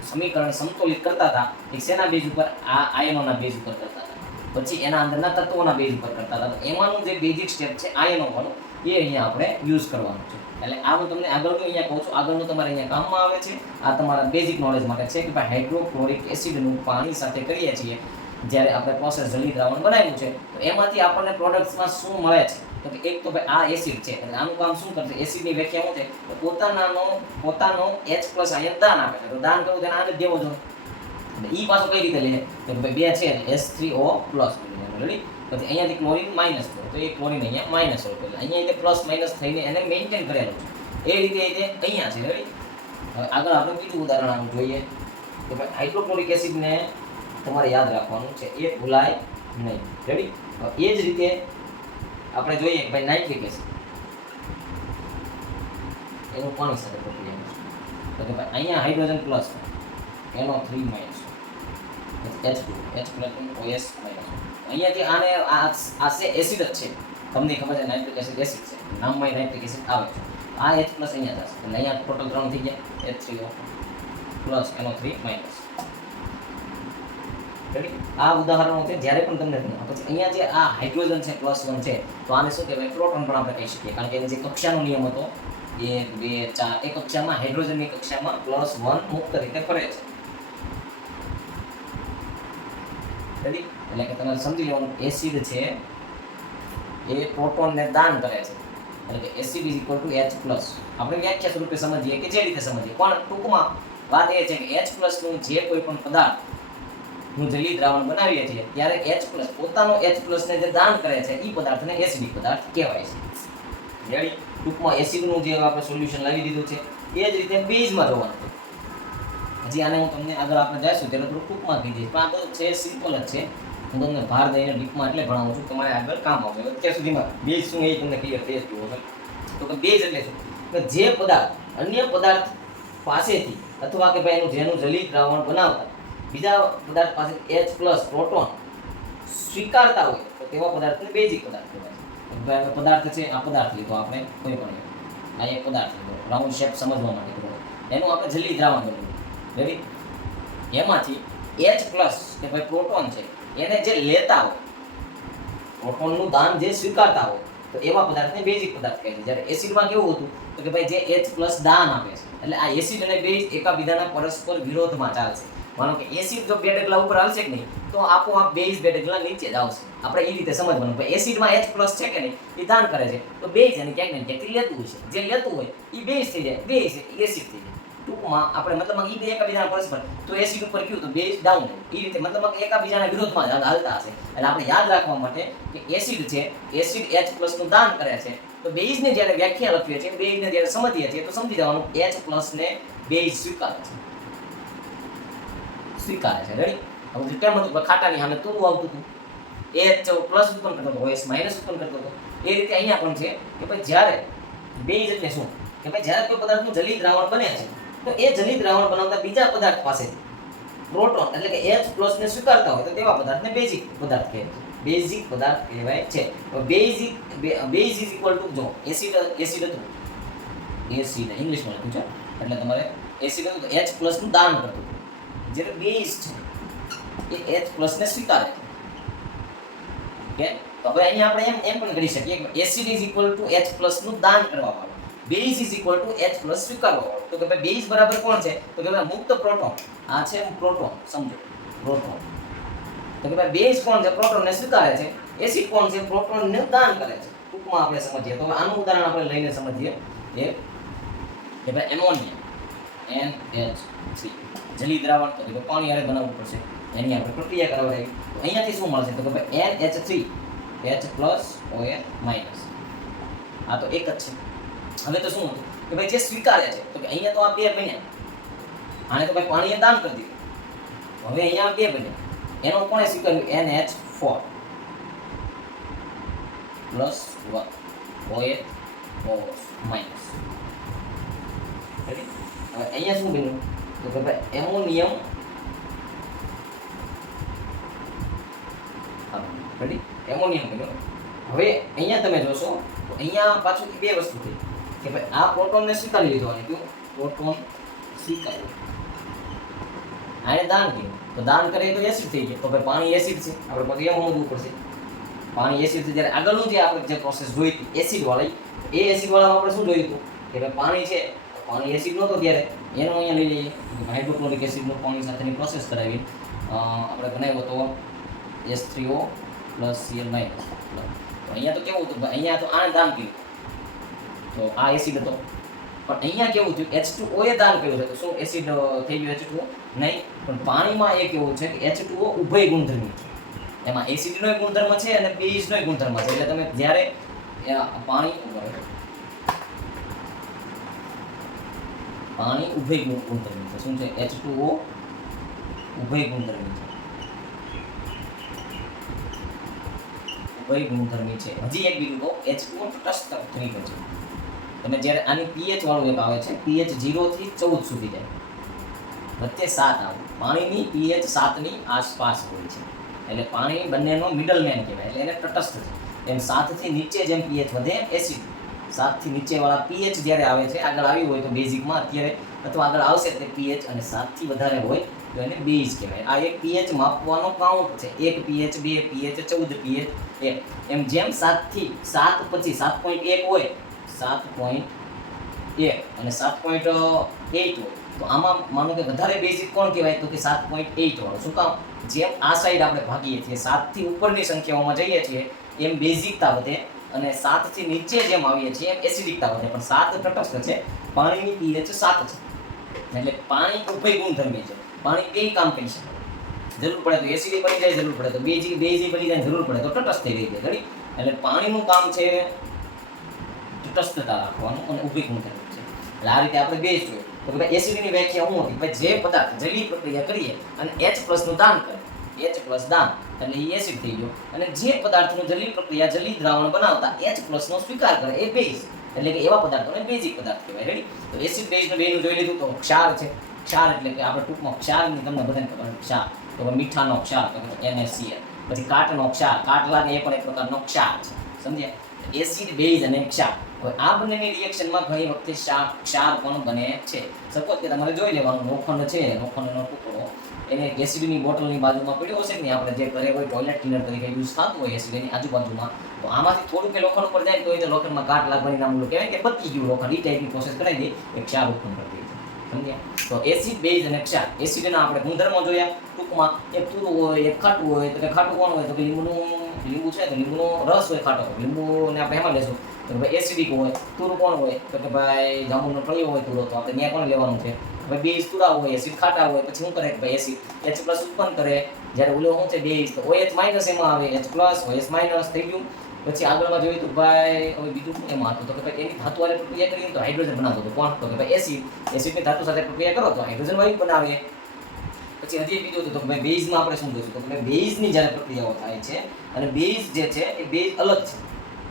સમીકરણ સંતુલિત કરતા હતા એક શેના બેઝ ઉપર, આ આયનોના બેઝ ઉપર કરતા હતા, પછી એના અંદરના તત્વોના બેઝ ઉપર કરતા હતા. તો એમાંનું જે બેઝિક સ્ટેપ છે આયનો વાળું એ અહીંયા આપણે યુઝ કરવાનું છે. એટલે આ હું તમને આગળનું અહીંયા કહું છું, આગળનું તમારે અહીંયા કામમાં આવે છે. આ તમારા બેઝિક નોલેજ માટે છે કે ભાઈ હાઇડ્રોક્લોરિક એસિડનું પાણી સાથે કરીએ છીએ જ્યારે આપણે પ્રોસેસ જલી દ્રાવણ બનાવ્યું છે તો એમાંથી આપણને પ્રોડક્ટ્સમાં શું મળે છે. તો કે એક તો ભાઈ આ એસિડ છે એટલે આનું કામ શું કરશે, એસિડની વ્યાખ્યા શું છે તો પોતાનો H+ આયન દાન આપે છે. તો દાન કરવું તેને આને દેવો જોઈએ. એટલે ઈ પાછો કઈ રીતે લે તો ભાઈ બે છે H3O પ્લસ રેડી. પછી અહીંયાથી ક્લોરીન માઇનસ થયો તો એ ક્લોરીન અહીંયા માઇનસ હોય એટલે અહીંયા એને પ્લસ માઇનસ થઈને એને મેન્ટેન કરેલું છે. એ રીતે અહીંયા છે રેડી. હવે આગળ આપણે બીજું ઉદાહરણ આનું જોઈએ કે ભાઈ હાઇડ્રોક્લોરિક એસિડને તમારે યાદ રાખવાનું છે, એ ભૂલાય નહીં રેડી. એ જ રીતે આપણે જોઈએ કે ભાઈ નાઇટ્રિક એસિડ એનું પાણી સાથે પ્રક્રિયા તો કે ભાઈ અહીંયા hydrogen plus NO3 minus H2 OS minus. અહીંયાથી આને આ છે એસિડ જ છે, તમને ખબર છે નાઇટ્રિક એસિડ એસિડ છે, નામમાં નાઇટ્રિક એસિડ આવે છે. આ H+ અહીંયા થશે એટલે અહીંયા ટોટલ 3 થઈ ગયા H3O plus NO3 minus ready. આ ઉદાહરણો છે જ્યારે પણ તમને પછી અહીંયા જે આ હાઇડ્રોજન છે +1 છે તો આને શું કહેવાય પ્રોટોન પણ આપણે કહી શકીએ કારણ કે એની જે કક્ષાનો નિયમ હતો 1 2 4 એ કક્ષામાં હાઇડ્રોજનની કક્ષામાં +1 મુક્ત રીતે ફરે છે રેડી. એટલે કે તમારે સમજી લેવાનું એસિડ છે એ પ્રોટોનને દાન કરે છે એટલે કે એસિડ H+. આપણે વ્યાખ્યા સ્વરૂપે સમજીએ કે જે રીતે સમજીએ પણ ટૂંકમાં વાત એ છે કે H+ નું જે કોઈ પણ પદાર્થ નું જલીય દ્રાવણ બનાવીએ છીએ ત્યારે H+ પોતાનો H+ ને જે દાન કરે છે એ પદાર્થને એસિડિક પદાર્થ કહેવાય છે રેડી. ટૂંકમાં એસિડનું જે આપણે સોલ્યુશન લાવી દીધું છે એ જ રીતે બેઝમાં જોવાનું છે. હજી આને હું તમને આગળ આપણે જઈશું ત્યારે થોડું ટૂંકમાં કહી દઈશ પણ આ બધું છે સિમ્પલ જ છે. હું તમને ભાર દઈને ડીપમાં એટલે ભણાવું છું તમારે આગળ કામ આવશે. અત્યાર સુધીમાં બેઝ શું એ તમને ક્લિયર થઈ જતું હશે. તો કે બેઝ એટલે શું કે જે પદાર્થ અન્ય પદાર્થ પાસેથી અથવા કે ભાઈ જેનું જલીય દ્રાવણ બનાવતા બીજા પદાર્થ પાસે H+ પ્રોટોન સ્વીકારતા હોય તો તેવા પદાર્થને બેઝિક પદાર્થ કહેવાય છે. પદાર્થ છે આ પદાર્થ લીધો આપણે કોઈ પણ આ એક પદાર્થ લીધો રાઉન્ડ શેપ સમજવા માટે એનું આપણે જલીય દ્રાવણ બન્યું રેડી. એમાંથી H+ કે ભાઈ પ્રોટોન છે એને જે લેતા હોય પ્રોટોનનું દાન જે સ્વીકારતા હોય તો એવા પદાર્થને બેઝિક પદાર્થ કહે છે. જ્યારે એસિડમાં કેવું હતું તો કે ભાઈ જે H+ દાન આપે છે એટલે આ એસિડ અને બેઝ એકાબીજાના પરસ્પર વિરોધમાં ચાલશે. માનો કે એસિડ જો બે ડગલા ઉપર આવશે કે નહીં તો આપોઆપ બેઝ બે ડગલા નીચે જ આવશે. આપણે એ રીતે સમજવાનું ભાઈ એસિડમાં H+ છે કે નહીં એ દાન કરે છે તો બેઝ અને ક્યાંક ને ક્યાંક લેતું છે, જે લેતું હોય એ બેઝ થઈ જાય, બેઝ એસિડ થઈ જાય. ટૂંકમાં આપણે મતલબમાં એ બે એકાબીજાના પરસ્પર તો એસિડ ઉપર કયું તો બેઝ ડાઉન એ રીતે મતલબમાં એકાબીજાના વિરોધમાં હાલતા હશે. એટલે આપણે યાદ રાખવા માટે કે એસિડ છે એસિડ H+ નું દાન કરે છે તો બેઝને જ્યારે વ્યાખ્યા લખીએ છીએ બેઝને જ્યારે સમજીએ છીએ તો સમજી જવાનું H+ ને બેઝ સ્વીકારે છે રેડી. હવે કેમ હતું ખાટાની સામે તું આવતું હતું H+ ઉત્પન્ન કરતો હતો OS માઇનસ ઉત્પન્ન કરતો હતો એ રીતે અહીંયા પણ છે કે ભાઈ જ્યારે બેઝ એટલે શું કે ભાઈ જ્યારે કોઈ પદાર્થનું જલીય દ્રાવણ બને છે તો એ જલીય દ્રાવણ બનાવતા બીજા પદાર્થ પાસેથી પ્રોટોન એટલે કે H+ ને સ્વીકારતા હોય તો તેવા પદાર્થને બેઝિક પદાર્થ કહેવાય છે. બેઝિક પદાર્થ કહેવાય છે. બેઝ ઇઝ ઇક્વલ ટુ જો એસિડ હતું એસિડ ઇંગ્લિશમાં લખ્યું છે એટલે તમારે એસિડ હતું તો H+ નું દાન કરતું જ્યારે બેઝ છે એ H+ ને સ્વીકારે કે તો હવે અહીંયા આપણે એમ પણ કરી શકીએ કે acid is equal to H+ નું દાન કરવામાં આવે, base is equal to H+ સ્વીકારવામાં આવે. તો કે ભાઈ બેઝ બરાબર કોણ છે તો કે ભાઈ મુક્ત પ્રોટોન. આ છે પ્રોટોન, સમજો પ્રોટોન. તો કે ભાઈ બેઝ કોણ છે પ્રોટોનને સ્વીકારે છે, એસિડ કોણ છે પ્રોટોનને દાન કરે છે. ટૂંકમાં આપણે સમજીએ તો આનું ઉદાહરણ આપણે લઈને સમજીએ કે ભાઈ એમોનિયા NH3 જલીય દ્રાવણ તો કે પાણી હારે બનાવવું પડશે એની આપણે પ્રક્રિયા કરાવડાવી તો અહીંયાથી શું મળશે તો કે ભાઈ NH3 H+OH-. આ તો એક જ છે. હવે તો શું કે ભાઈ જે સ્વીકારે છે તો કે અહીંયા તો આ બે બન્યા, આને તો ભાઈ પાણીએ દાન કરી દીધું, હવે અહીંયા બે બન્યા, એનો કોણે સ્વીકાર્યું NH4 પ્લસ 1 OH માઇનસ. હવે અહીંયા શું બન્યું તો કે ભાઈ એમોનિયમ રેડી એમોનિયમ બન્યો. હવે અહીંયા તમે જોશો તો અહીંયા પાછળથી બે વસ્તુ થઈ કે ભાઈ આ પ્રોટોનને સ્વીકારી લીધો અને કયું પ્રોટોન સ્વીકાર્યો આને દાન કર્યું તો દાન કરે તો એસિડ થઈ જાય તો ભાઈ પાણી એસિડ છે આપણે પછી એમ સમજવું પડશે પાણી એસિડ છે. જ્યારે આગળનું જે આપણે જે પ્રોસેસ જોઈ હતી એસિડ વાળી એ એસિડ વાળામાં આપણે શું જોયું હતું કે ભાઈ પાણી છે પાણી એસિડ નહોતો ત્યારે એનો અહીંયા લઈ લઈએ હાઇડ્રોક્લોરિક એસિડનું પાણી સાથેની પ્રોસેસ કરાવી આપણે બનાવ્યો તો H3O + Cl- તો અહીંયા તો કેવું હતું અહીંયા તો આને દાન કર્યું તો આ એસિડ હતો પણ અહીંયા કેવું થયું H2O એ દાન કર્યું છે તો શું એસિડ થઈ ગયું H2O નહીં પણ પાણીમાં એ કેવું છે કે H2O ઉભય ગુણધર્મી છે એમાં એસિડનો ગુણધર્મ છે અને બેઝનો ગુણધર્મ છે એટલે તમે જ્યારે પાણી ઉભય ગુણધર્મી છે શું છે H2O ઉભય ગુણધર્મી છે ગુણધર્મી છે. હજી એક બીજું કહું H2O તટસ્થ કેમિકલ છે. તમે જ્યારે આની pH વાળું એક આવે છે pH 0 થી 14 સુધી જાય વચ્ચે 7 આવે પાણીની pH 7 ની આસપાસ હોય છે એટલે પાણી બંનેનો મિડલ મેન કહેવાય એટલે એને તટસ્થ છે. એમ 7 થી નીચે જેમ pH વધે એસિડ 7 થી નીચે વાળા pH જ્યારે આવે છે આગળ આવ્યું હોય તો બેઝિકમાં અત્યારે અથવા આગળ આવશે તે pH અને 7 થી વધારે હોય તો એને બેઝ કહેવાય. આ એક pH માપવાનો કાઉન્ટ છે 1 pH 2 pH 14 pH એમ જેમ 7 થી 7 પછી 7.1 હોય 7.1 અને 7.8 હોય તો આમાં માનો કે વધારે બેઝિક કોણ કહેવાય તો કે 7.8 વાળો. શું કામ જેમ આ સાઈડ આપણે ભાગીએ છીએ 7 થી ઉપરની સંખ્યાઓમાં જઈએ છીએ એમ બેઝિકતા વધે અને 7 થી નીચે જેમ આવીએ છીએ એમ એસિડિકતા વધે પણ 7 તટસ્થ છે પાણીની pH 7 છે એટલે પાણી ઉભય ગુણધર્મી છે. પાણી બે કામ કરી શકે જરૂર પડે તો એસિડ બની જાય જરૂર પડે તો બેઝ બની જાય જરૂર પડે તો તટસ્થ થઈ રહી જાય એટલે પાણીનું કામ છે તટસ્થતા રાખવાનું અને ઉભય ગુણધર્મી છે. એટલે આ રીતે આપણે બેઝ જોઈએ તો કે એસિડની વ્યાખ્યા શું હતી ભાઈ જે પદાર્થ જલી પ્રક્રિયા કરીએ અને H+ નું દાન કરે H+ દાન એટલે એ એસિડ થઈ ગયો અને જે પદાર્થનું જલી પ્રક્રિયા જલી દ્રાવણ બનાવતા H+ નો સ્વીકાર કરે એ બેઝ એટલે કે એવા પદાર્થોને બેઝિક પદાર્થ કહેવાય. રેડી તો એસિડ બેઝ બેનું જોઈ લીધું તો ક્ષાર છે ક્ષાર એટલે કે આપણે ટૂંકમાં ક્ષારની તમને બધાને ખબર ક્ષાર તો મીઠાનો ક્ષાર તો NaCl પછી કાટનો ક્ષાર કાટ લાગે એ પણ એક પ્રકારનો ક્ષાર છે સમજ્યા. એસિડ બેઝ અને ક્ષાર આ બંનેની રિએક્શનમાં ઘણી વખતે ક્ષાર પણ બને છે. સપોઝ કે તમારે જોઈ લેવાનું લોખંડ છે લોખંડનો ટુકડો એને એસિડની બોટલની બાજુમાં પડ્યો હશે ને આપણે જે ઘરે કોઈ ટોયલેટ ક્લીનર તરીકે યુઝ થતું હોય એસિડ એની આજુબાજુમાં તો આમાંથી થોડું કે લોખંડ ઉપર જાય તો એ લોખંડમાં કાટ લાગવાની નામનું કહેવાય કે પતી ગયું લોખંડ એ ટાઈપની પ્રોસેસ કરાવી દે એ ક્ષાર ઉત્પન્ન કરી દે સમજ્યા. તો એસિડ બેઝ અને ક્ષાર એસિડના આપણે ગુણધર્મો જોયા ટૂંકમાં એક તુરું હોય એક ખાટું હોય તો કે ખાટું કોણ હોય તો કે લીંબુ છે તો લીંબુનો રસ હોય ખાટો લીંબુને આપણે એમાં લેશું તો કે ભાઈ એસિડિક હોય તુરું કોણ હોય તો કે ભાઈ જાંબુનો ફળિયો હોય તુરો તો આપણે ત્યાં કોણ લેવાનું છે ભાઈ બેઝ તુરા હોય એસિડ ખાટા હોય પછી શું કરે કે ભાઈ એસિડ H+ ઉત્પન્ન કરે જ્યારે ઓલો શું છે બેઝ તો OH- એમાં આવે H+ OH- થઈ ગયું. પછી આગળમાં જોયું તો ભાઈ હવે બીજું શું એમાં હતું તો કે ભાઈ એની ધાતુ વાળી પ્રક્રિયા કરીએ તો હાઇડ્રોજન બનાવતો હતો કોણ તો કે ભાઈ એસિડની ધાતુ સાથે પ્રક્રિયા કરો તો હાઇડ્રોજન વાયુ બનાવે. પછી હજી બીજું હતું તો ભાઈ બેઝમાં આપણે શું જોઈશું તો કે બેઝની જ્યારે પ્રક્રિયાઓ થાય છે અને બેઝ જે છે એ બેઝ અલગ છે.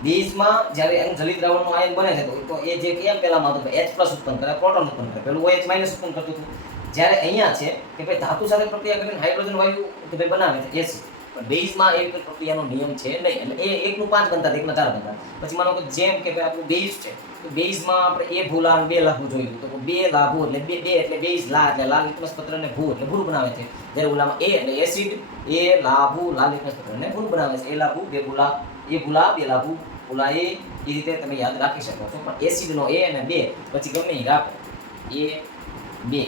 બેઝમાં જ્યારે એનું જલિત દ્રાવણનું આયન બને છે તો એ જે કેમ પહેલામાં હતું H+ ઉત્પન્ન કરે પ્રોટોન ઉત્પન્ન કરે પેલું OH- ઉત્પન્ન કરતું હતું. જ્યારે અહીંયા છે કે ભાઈ ધાતુ સાથે પ્રક્રિયા કરીને હાઇડ્રોજન વાયુ કે ભાઈ બનાવે છે એસિડ પણ બેઝમાં એ પ્રક્રિયાનો નિયમ છે નહીં એટલે એ 1 નું 5 બનતા 1 ના 4 બનતા. પછી માનો કે જેમ કે ભાઈ આપણું બેઝ છે તો બેઝમાં આપણે એ ભૂલા અને બે લાભો જોયું તો બે લાભો એટલે બે એટલે બેઝ લા એટલે લાલ લિટમસ પત્રને ભૂ એટલે ભૂરું બનાવે છે જ્યારે ઓલામાં એ એટલે એસિડ એ લાભુ લાલ લિટમસ પત્રને ભૂરું બનાવે છે એ લાભુ બે ભૂલા એ ભૂલા બે લાભુ ભૂલા એ રીતે તમે યાદ રાખી શકો છો પણ એસિડનો એ અને બે પછી ગમે એ રાખો એ બે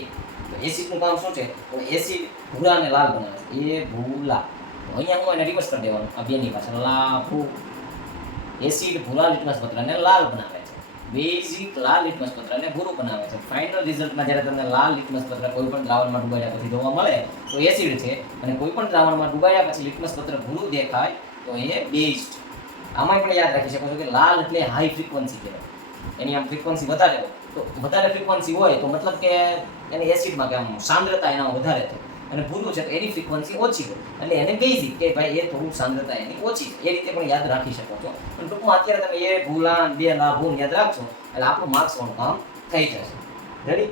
તો એસિડનું કામ શું છે તો એસિડ ભૂરા અને લાલ બનાવે છે એ ભૂલા અહીંયા હું એને રિવર્સ કરી દેવાનું આ બેની પાછળ લાભુ એસિડ ભૂરા લિટમસ પત્રને લાલ બનાવે છે બેઝિક લાલ લિટમસ પત્રને ભૂરું બનાવે છે. ફાઇનલ રિઝલ્ટમાં જ્યારે તમને લાલ લિટમસ પત્ર કોઈ પણ દ્રાવણમાં ડૂબાડ્યા પછી જોવા મળે તો એસિડ છે અને કોઈ પણ દ્રાવણમાં ડૂબાડ્યા પછી લિટમસ પત્ર ભૂરું દેખાય તો એ બેઝ. આમાં પણ યાદ રાખી શકો છો કે લાલ એટલે હાઈ ફ્રીક્વન્સી કહેવાય એની આમ ફ્રીક્વન્સી વધારે હોય તો વધારે ફ્રીક્વન્સી હોય તો મતલબ કે એની એસિડમાં કે આમ સાંદ્રતા એના વધારે છે અને ભૂરું છે તો એની ફ્રીક્વન્સી ઓછી હોય, એટલે એને બેઝિક કે ભાઈ એ થોડું સાંદ્રતા એની ઓછી છે. એ રીતે પણ યાદ રાખી શકો છો. અને ટૂંકમાં અત્યારે તમે એ ભૂલા બે લાભો યાદ રાખશો એટલે આપણું માર્ક્સ પણ કામ થઈ જશે. રેડી?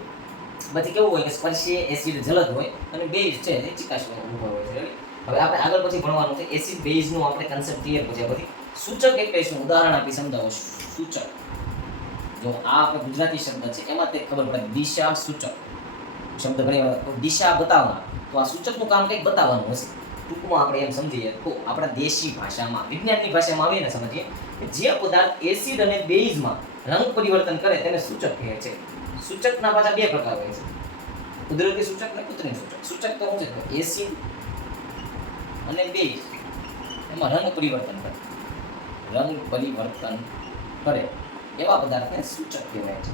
પછી કેવું હોય કે સ્પર્શીય એસિડ જલદ હોય અને બેઝ છે એ ચિકાશ ઉભો હોય છે. રેડી? હવે આપણે આગળ પછી ભણવાનું છે એસિડ બેઝ નું આપણે કન્સેપ્ટ ક્લિયર પછી પછી સૂચક એટલે શું ઉદાહરણ આપી સમજાવો. સૂચક જો આ આપણે ગુજરાતી શબ્દ છે એમાં તે ખબર પડે દિશા સૂચક શબ્દ ઘણી વાર દિશા બતાવનાર, તો આ સૂચકનું કામ કંઈક બતાવવાનું હશે. ટૂંકમાં આપણે એમ સમજીએ તો આપણા દેશી ભાષામાં વિજ્ઞાનની ભાષામાં આવીને સમજીએ કે જે પદાર્થ એસિડ અને બેઝમાં રંગ પરિવર્તન કરે તેને સૂચક કહે છે. સૂચકના પાછા બે પ્રકાર હોય છે, કુદરતી સૂચક અને કૃત્રિમ સૂચક. સૂચક તો શું છે? એસિડ અને બેઝ એમાં રંગ પરિવર્તન કરે એવા પદાર્થને સૂચક કહેવાય છે.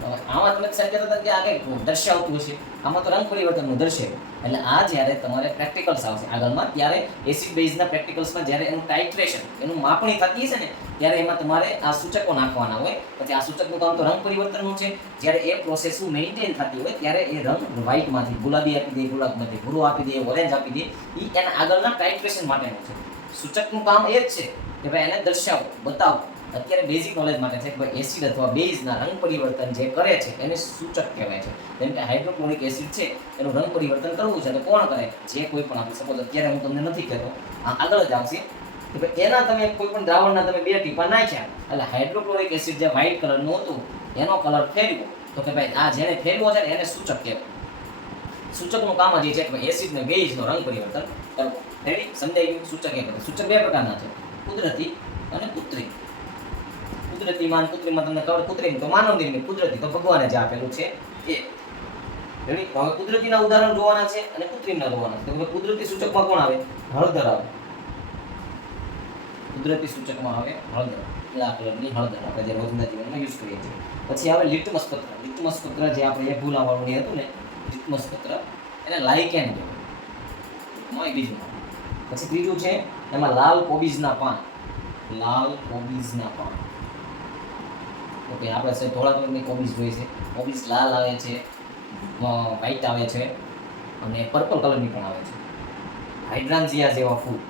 હવે આમાં તમે સંકેત હતા કે આ કંઈક દર્શાવતું હશે, આમાં તો રંગ પરિવર્તનનું દર્શાવે. એટલે આ જ્યારે તમારે પ્રેક્ટિકલ્સ આવશે આગળમાં, ત્યારે એસિડ બેઝના પ્રેક્ટિકલ્સમાં જ્યારે એનું ટાઇટ્રેશન એનું માપણી થતી હશે ને ત્યારે એમાં તમારે આ સૂચકો નાખવાના હોય. પછી આ સૂચકનું કામ તો રંગ પરિવર્તનનું છે. જ્યારે એ પ્રોસેસ મેન્ટેન થતી હોય ત્યારે એ રંગ વ્હાઇટમાંથી ગુલાબી આપી દે, ગુલાબમાંથી ભૂરો આપી દે, ઓરેન્જ આપી દે, એ એના આગળના ટાઇટ્રેશન માટેનું છે. સૂચકનું કામ એ જ છે કે ભાઈ એને દર્શાવો, બતાવો. અત્યારે બેઝિક નોલેજ માટે છે કે ભાઈ એસિડ અથવા બેઝના રંગ પરિવર્તન જે કરે છે એને સૂચક કહેવાય છે. જેમ કે હાઇડ્રોક્લોરિક એસિડ છે એનું રંગ પરિવર્તન કરવું છે તો કોણ કરે? જે કોઈ પણ આપણે સપોઝ અત્યારે હું તમને નથી કહેતો, આગળ જ આવશે કે ભાઈ એના તમે કોઈ પણ દ્રાવણના તમે 2 ટીપા નાખ્યા એટલે હાઇડ્રોક્લોરિક એસિડ જે વ્હાઇટ કલરનું હતું એનો કલર ફેરવો, તો કે ભાઈ આ જેને ફેરવો છે ને એને સૂચક કહેવાય. સૂચકનું કામ જ છે કે ભાઈ એસિડ ને બેઝનો રંગ પરિવર્તન કરવો. રેડી? સમજાઈ ગયું? સૂચક એ કરે. સૂચક 2 પ્રકારના છે, કુદરતી અને કૃત્રિમ. કુદરતીમાં કૃત્રિમમાં તમને ખબર, કૃત્રિમ તો માનવ નિર્મિત, કુદરતી તો ભગવાને જે આપેલું છે એ. રેડી? હવે કુદરતીના ઉદાહરણ જોવાના છે અને કૃત્રિમના જોવાના છે. તો કુદરતી સૂચકમાં કોણ આવે? હળદર આવે. કુદરતી સૂચકમાં આવે હળદર, પીળા કલરની હળદર આપણે જે રોજના જીવનમાં યુઝ કરીએ છીએ. પછી આવે લિટમસ પત્ર. લિટમસ પત્ર જે આપણે એ ભૂલાવાળું હતું ને લિટમસ પત્ર, એને લાઇકેન કહેવાય. બીજું પછી ત્રીજું છે એમાં લાલ કોબીજના પાન. લાલ કોબીજના પાન. ઓકે, આપણે છે ધોળા કલરની કોબીજ જોઈએ છે. કોબીજ લાલ આવે છે, વ્હાઈટ આવે છે અને પર્પલ કલરની પણ આવે છે. હાઇડ્રાન્જિયા જેવા ફૂલ,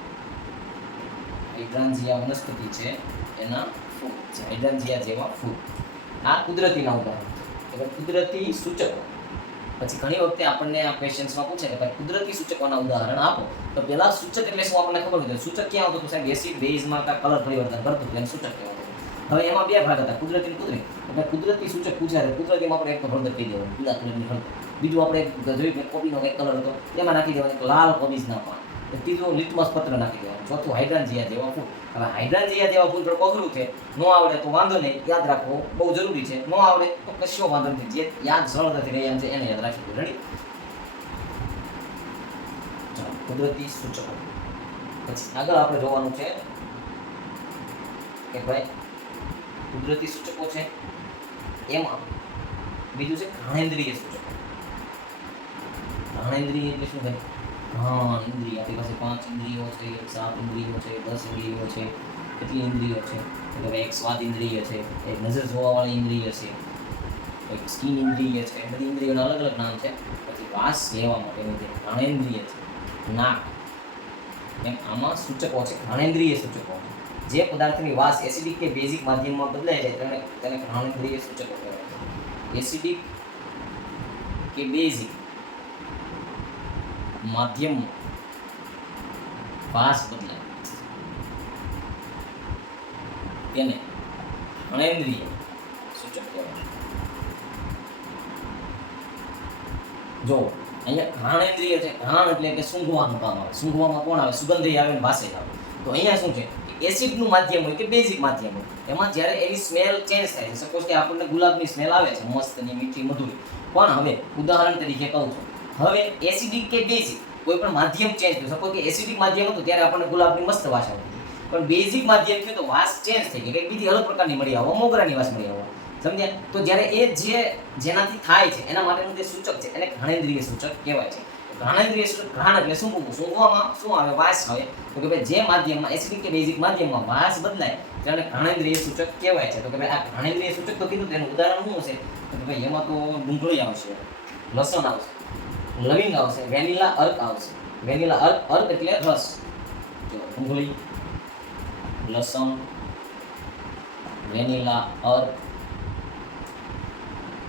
હાઇડ્રાન્જિયા વનસ્પતિ છે એના ફૂલ છે હાઇડ્રાન્જિયા જેવા ફૂલ. આ કુદરતીના ઉદાહરણ છે. કુદરતી સૂચકો. પછી ઘણી વખતે આપણને આ ક્વેશ્ચન્સમાં પૂછે કે ભાઈ કુદરતી સૂચકોના ઉદાહરણ આપો, તો પહેલા સૂચક એટલે શું આપણને ખબર હોય. સૂચક ક્યાં આવતું? સાહેબ એસિડ બેઝમાં કાંઈ કલર પરિવર્તન કરતું એટલે સૂચક કહેવાતું. હવે એમાં 2 ભાગ હતા, કુદરતી અને કૃત્રિમ. એટલે કુદરતી સૂચક પૂછ્યા છે. કુદરતીમાં આપણે એક તો હળદર કહી દેવાનું, પીળા કલરની હળદર. બીજું આપણે જોયું કે કોબીનો કંઈક કલર હતો એમાં નાખી દેવાનું લાલ કોબીજના પાન. ત્રીજું લિટમસ પત્ર નાખી દેવાનું. ચોથું હાઇડ્રાન્જિયા જેવા ફૂલ. હવે હાઇડ્રાન્જિયા જેવા ફૂલ થોડું અઘરું છે, ન આવડે તો વાંધો નહીં, યાદ રાખવો બહુ જરૂરી છે. ન આવડે તો કશો વાંધો નથી, જે યાદ સરળતાથી રહે એમ છે એને યાદ રાખી દો. રેડી? ચાલો, કુદરતી સૂચકો. પછી આગળ આપણે જોવાનું છે કે ભાઈ કુદરતી સૂચકો છે એમાં બીજું છે ઘાણેન્દ્રિય સૂચકો. ઘાણેન્દ્રિય એટલે શું ભાઈ? ઘાણ ઇન્દ્રિય. આપણી પાસે 5 ઇન્દ્રિયો છે, 7 ઇન્દ્રિયો છે, 10 ઇન્દ્રિયો છે. કેટલી ઇન્દ્રિયો છે? એટલે એક સ્વાદ ઇન્દ્રિય છે, એક નજર જોવાવાળી ઇન્દ્રિય છે, એક સ્કિન ઇન્દ્રિય છે. બધી ઇન્દ્રિયોના અલગ અલગ નામ છે. પછી વાસ લેવા માટેની જે ઘાણેન્દ્રિય છે, નાક, એમ આમાં સૂચકો છે ઘાણેન્દ્રિય સૂચકો. જે પદાર્થની વાસ એસિડિક કે બેઝિક માધ્યમમાં બદલાય જાય તેને ઘાણેન્દ્રિય સૂચકો કહેવાય છે. એસિડિક કે બેઝિક માધ્યમમાં વાસ બદલાય તેને ઘાણેન્દ્રિય સૂચક કહેવાય. જો અહીંયા ઘાણેન્દ્રિય છે, ઘાણ એટલે કે સૂંઘવાનું કામ આવે. સૂંઘવામાં કોણ આવે? સુગંધી આવે ને વાસે આવે. તો અહીંયા શું છે? એસિડનું માધ્યમ હોય કે બેઝિક માધ્યમ હોય, એમાં જ્યારે એની સ્મેલ ચેન્જ થાય છે. સપોઝ કે આપણને ગુલાબની સ્મેલ આવે છે, મસ્તની મીઠી મધુરી, પણ હવે ઉદાહરણ તરીકે કહું છું, હવે એસિડિક કે બેઝિક કોઈ પણ માધ્યમ ચેન્જ થયું. સપોઝ કે એસિડિક માધ્યમ હતું ત્યારે આપણને ગુલાબની મસ્ત વાસ આવતી, પણ બેઝિક માધ્યમ થયું તો વાસ ચેન્જ થઈ ગઈ, કંઈક બીજી અલગ પ્રકારની મળી આવો, મોગરાની વાસ મળી આવો. સમજ્યા? તો જ્યારે એ જેનાથી થાય છે એના માટેનું જે સૂચક છે એને ઘાણેન્દ્રિય સૂચક કહેવાય છે. ઘાણેન્દ્રિય સૂચક, ઘાણ એટલે સૂંઘવું. સૂંઘવામાં શું આવે? વાસ આવે. તો કે ભાઈ જે માધ્યમમાં એસિડિક કે બેઝિક માધ્યમમાં વાસ બદલાય તેને ઘાણેન્દ્રિય સૂચક કહેવાય છે. તો કે ભાઈ આ ઘાણેન્દ્રિય સૂચક તો કીધું, તેનું ઉદાહરણ શું હશે? તો કે ભાઈ એમાં તો ડુંગળી આવશે, લસણ આવશે, લવિંગ આવશે, વેનીલા અર્ક આવશે. વેનીલા અર્ક, અર્ક એટલે રસ. જો ડુંગળી, લસણ, વેનીલા અર્ક.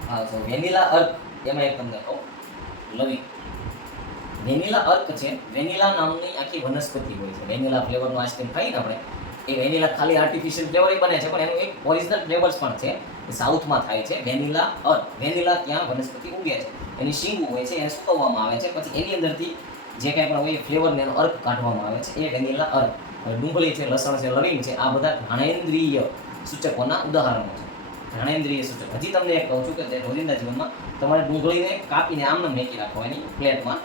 હા તો વેનીલા અર્ક, એમાં એક તમને કહું, લવિંગ. વેનીલા અર્ક છે, વેનીલા નામની આખી વનસ્પતિ હોય છે. વેનીલા ફ્લેવરનો આઈસ્ક્રીમ ખાઈએ ને આપણે, એ વેનીલા ખાલી આર્ટિફિશિયલ ફ્લેવર બને છે, પણ એનું એક ઓરિજિનલ ફ્લેવર્સ પણ છે. સાઉથમાં થાય છે વેનીલા અર્ક. વેનીલા ત્યાં વનસ્પતિ ઉગે છે, એની શીંગું હોય છે, એને સુકવવામાં આવે છે, પછી એની અંદરથી જે કાંઈ પણ હોય ફ્લેવરને એનો અર્ક કાઢવામાં આવે છે, એ વેનીલા અર્ક. ડુંગળી છે, લસણ છે, લવિંગ છે, આ બધા ઘાણેન્દ્રિય સૂચકોના ઉદાહરણો છે. ઘાણેન્દ્રિય સૂચક. હજી તમને એક કહું છું કે રોજિંદા જીવનમાં તમારે ડુંગળીને કાપીને આમને મેકી રાખવાની પ્લેટમાં,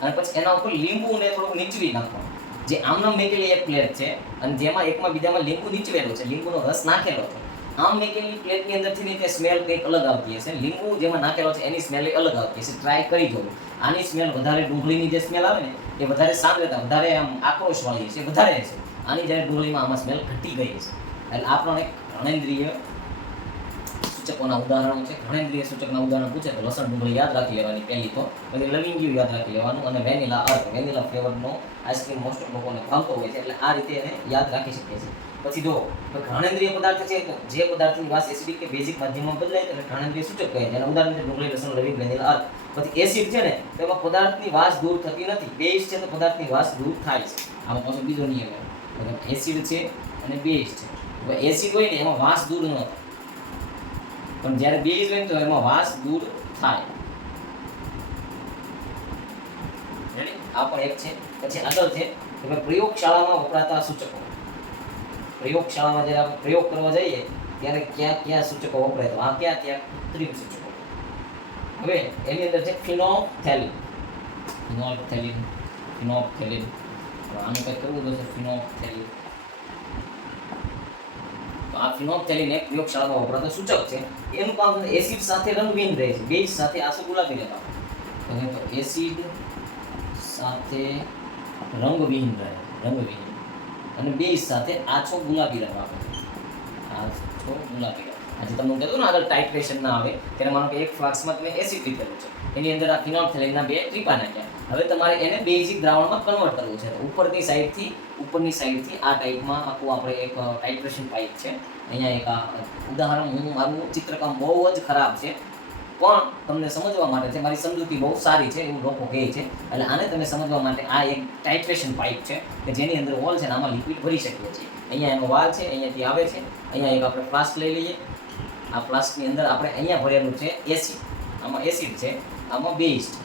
અને પછી એના ઉપર લીંબુને થોડુંક નીચવી નાખવાનું. જે આમનામ મેકેલી એક પ્લેટ છે, અને જેમાં એકમાં બીજામાં લીંબુ નીચવેલું છે, લીંબુનો રસ નાખેલો છે. આમ મેકેલી પ્લેટની અંદરથી તે સ્મેલ કંઈક અલગ આવતી હશે, લીંબુ જેમાં નાખેલો છે એની સ્મેલ અલગ આવતી હશે. ટ્રાય કરી જોવું. આની સ્મેલ વધારે, ડુંગળીની જે સ્મેલ આવે ને એ વધારે સાંદ્રતા, વધારે આમ આક્રોશવાળી છે, વધારે છે. આની જ્યારે ડુંગળીમાં આમાં સ્મેલ ઘટી ગઈ છે. એટલે આ પણ એક ઘાણેન્દ્રિય સૂચકોના ઉદાહરણો છે. ઘાણેન્દ્રિય સૂચકના ઉદાહરણ પૂછે તો લસણ, ડુંગળી યાદ રાખી લેવાની પહેલી તો, પછી લવિંગિયું યાદ રાખી લેવાનું, અને વેનીલા અર્ક, વેનીલા ફ્લેવરનો આઈસ્ક્રીમ મોસ્ટ ઓફ લોકોને ભાવતો હોય છે, એટલે આ રીતે એને યાદ રાખી શકીએ છીએ. પછી જો ઘાણેન્દ્રિય પદાર્થ છે, તો જે પદાર્થની વાસ એસિડિક કે બેઝિક માધ્યમમાં બદલાય તો ઘાણેન્દ્રિય સૂચક કહે છે. એના ઉદાહરણ છે ડુંગળી, લસણ, લવિંગ, વેનીલા અર્ક. પછી એસિડ છે ને, તેમાં પદાર્થની વાસ દૂર થતી નથી. બેઝ છે તો પદાર્થની વાસ દૂર થાય છે. આમાં પાછો બીજો નિયમ એસિડ છે અને બેઝ છે. હવે એસિડ હોય ને એમાં વાસ દૂર ન થાય, પણ જ્યારે બેઝ હોય ને તો એમાં વાસ દૂર થાય. આ પણ એક છે. પછી આગળ છે કે પ્રયોગશાળામાં વપરાતા સૂચકો. પ્રયોગશાળામાં જ્યારે આપણે પ્રયોગ કરવા જઈએ ત્યારે ક્યાં ક્યાં સૂચકો વપરાય, તો આ ક્યાં ત્યાં કૃત્રિમ સૂચકો. હવે એની અંદર છે ફિનોલ્ફથેલિન. ફિનોલ્ફથેલિન, ફિનોલ્ફથેલિન. આનું કંઈક કરવું જોશે. ફિનોલ્ફથેલિન, આ ફિનોલ્ફથેલિન એક પ્રયોગશાળામાં વપરાતો સૂચક છે. એનું કામ છે એસિડ સાથે રંગવિહીન રહે છે, બેઝ સાથે આસો ગુલાબી રહેતા. તો એસિડ સાથે રંગવિહીન રહે, રંગવિહીન, અને બેઝ સાથે આછો ગુલાબી રંગ આપે. આછો ગુલાબી રંગ. આજે તમને કહેતું ને આગળ ટાઇટ્રેશન ના આવે ત્યારે માનો કે એક ફ્લાસ્કમાં તમે એસિડ લીધેલું છે, એની અંદર આ ફિનોલ્ફથેલિનના 2 ટીપા નાખ્યા. હવે તમારે એને બેઝિક દ્રાવણમાં કન્વર્ટ કરવું છે. ઉપરની સાઈડથી આ ટાઈપમાં આખું આપણે એક ટાઇટ્રેશન પાઇપ છે. અહીંયા એક ઉદાહરણ, હું મારું ચિત્રકામ બહુ જ ખરાબ છે, પણ તમને સમજવા માટે છે, મારી સમજૂતી બહુ સારી છે એવું લોકો કહે છે. એટલે આને તમે સમજવા માટે આ એક ટાઇટ્રેશન પાઇપ છે કે જેની અંદર હોલ છે ને આમાં લિક્વિડ ભરી શકીએ છીએ. અહીંયા એનો વાલ છે, અહીંયાથી આવે છે. અહીંયા એક આપણે ફ્લાસ્ક લઈ લઈએ. આ ફ્લાસ્કની અંદર આપણે અહીંયા ભરેલું છે એસિડ. આમાં એસિડ છે, આમાં બેઝ છે.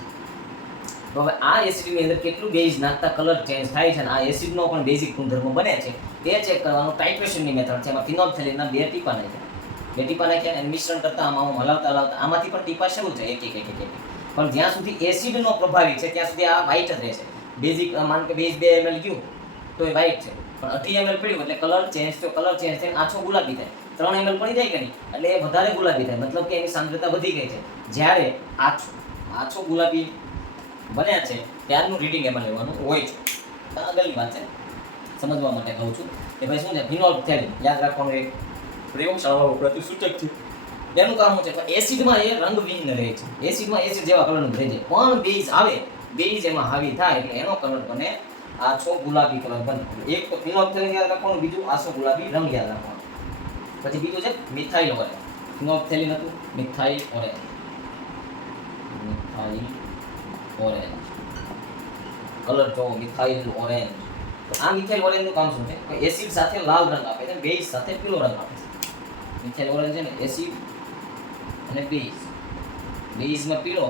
તો હવે આ એસિડની અંદર કેટલું બેઝ નાખતા કલર ચેન્જ થાય છે, અને આ એસિડનો પણ બેઝિક ગુણધર્મ બને છે તે ચેક કરવાનું ટાઇટ્રેશનની મેથડ છે. એમાં ફિનોલ્ફથેલિનના 2 ટીપા નાખ્યા. 2 ટીપા નાખ્યા અને મિશ્રણ કરતા આમાં હલાવતા આમાંથી પણ ટીપા શરૂ છે એક. પણ જ્યાં સુધી એસિડનો પ્રભાવી છે ત્યાં સુધી આ વ્હાઇટ જ રહેશે. બેઝિક માન કે બેઝ 2 ml ગયું તો એ વ્હાઇટ છે, પણ 18 ml પડ્યું એટલે કલર ચેન્જ થયો. કલર ચેન્જ થઈને આછો ગુલાબી થાય. 3 ml પડી જાય કે નહીં એટલે એ વધારે ગુલાબી થાય, મતલબ કે એની સાંદ્રતા વધી ગઈ છે. જ્યારે આછો ગુલાબી બન્યા છે ત્યારનું રીડિંગ એમાં લેવાનું હોય છે. આગળની વાત છે, સમજવા માટે કહું છું કે ભાઈ શું છે ફિનોલ્ફથેલિન. યાદ રાખવાનું એક પ્રયોગશાળામાં વપરાતું સૂચક છે. એનું કામ શું છે, પણ એસિડમાં એ રંગવિહીન રહે છે. એસિડમાં એસિડ જેવા કલરનું રહે છે, પણ બેઝ આવે, બેઝ એમાં હાવી થાય એટલે એનો કલર બને આછો ગુલાબી કલર બને. એક તો ફિનોલ્ફથેલિન યાદ રાખવાનું, બીજું આછો ગુલાબી રંગ યાદ રાખવાનું. પછી બીજું છે મિથાઇલ ઓરેન્જ. ફિનોલ્ફથેલિન હતું, methyl orange. Methyl orange colour જો મિથાઇલ ઓરેન્જ. આ મિથાઇલ ઓરેન્જનું કામ શું છે, એસિડ સાથે લાલ રંગ આપે છે, બેઝ સાથે પીળો રંગ આપે છે. મિથાઇલ ઓરેન્જ છે ને એસિડ અને બેઝમાં પીળો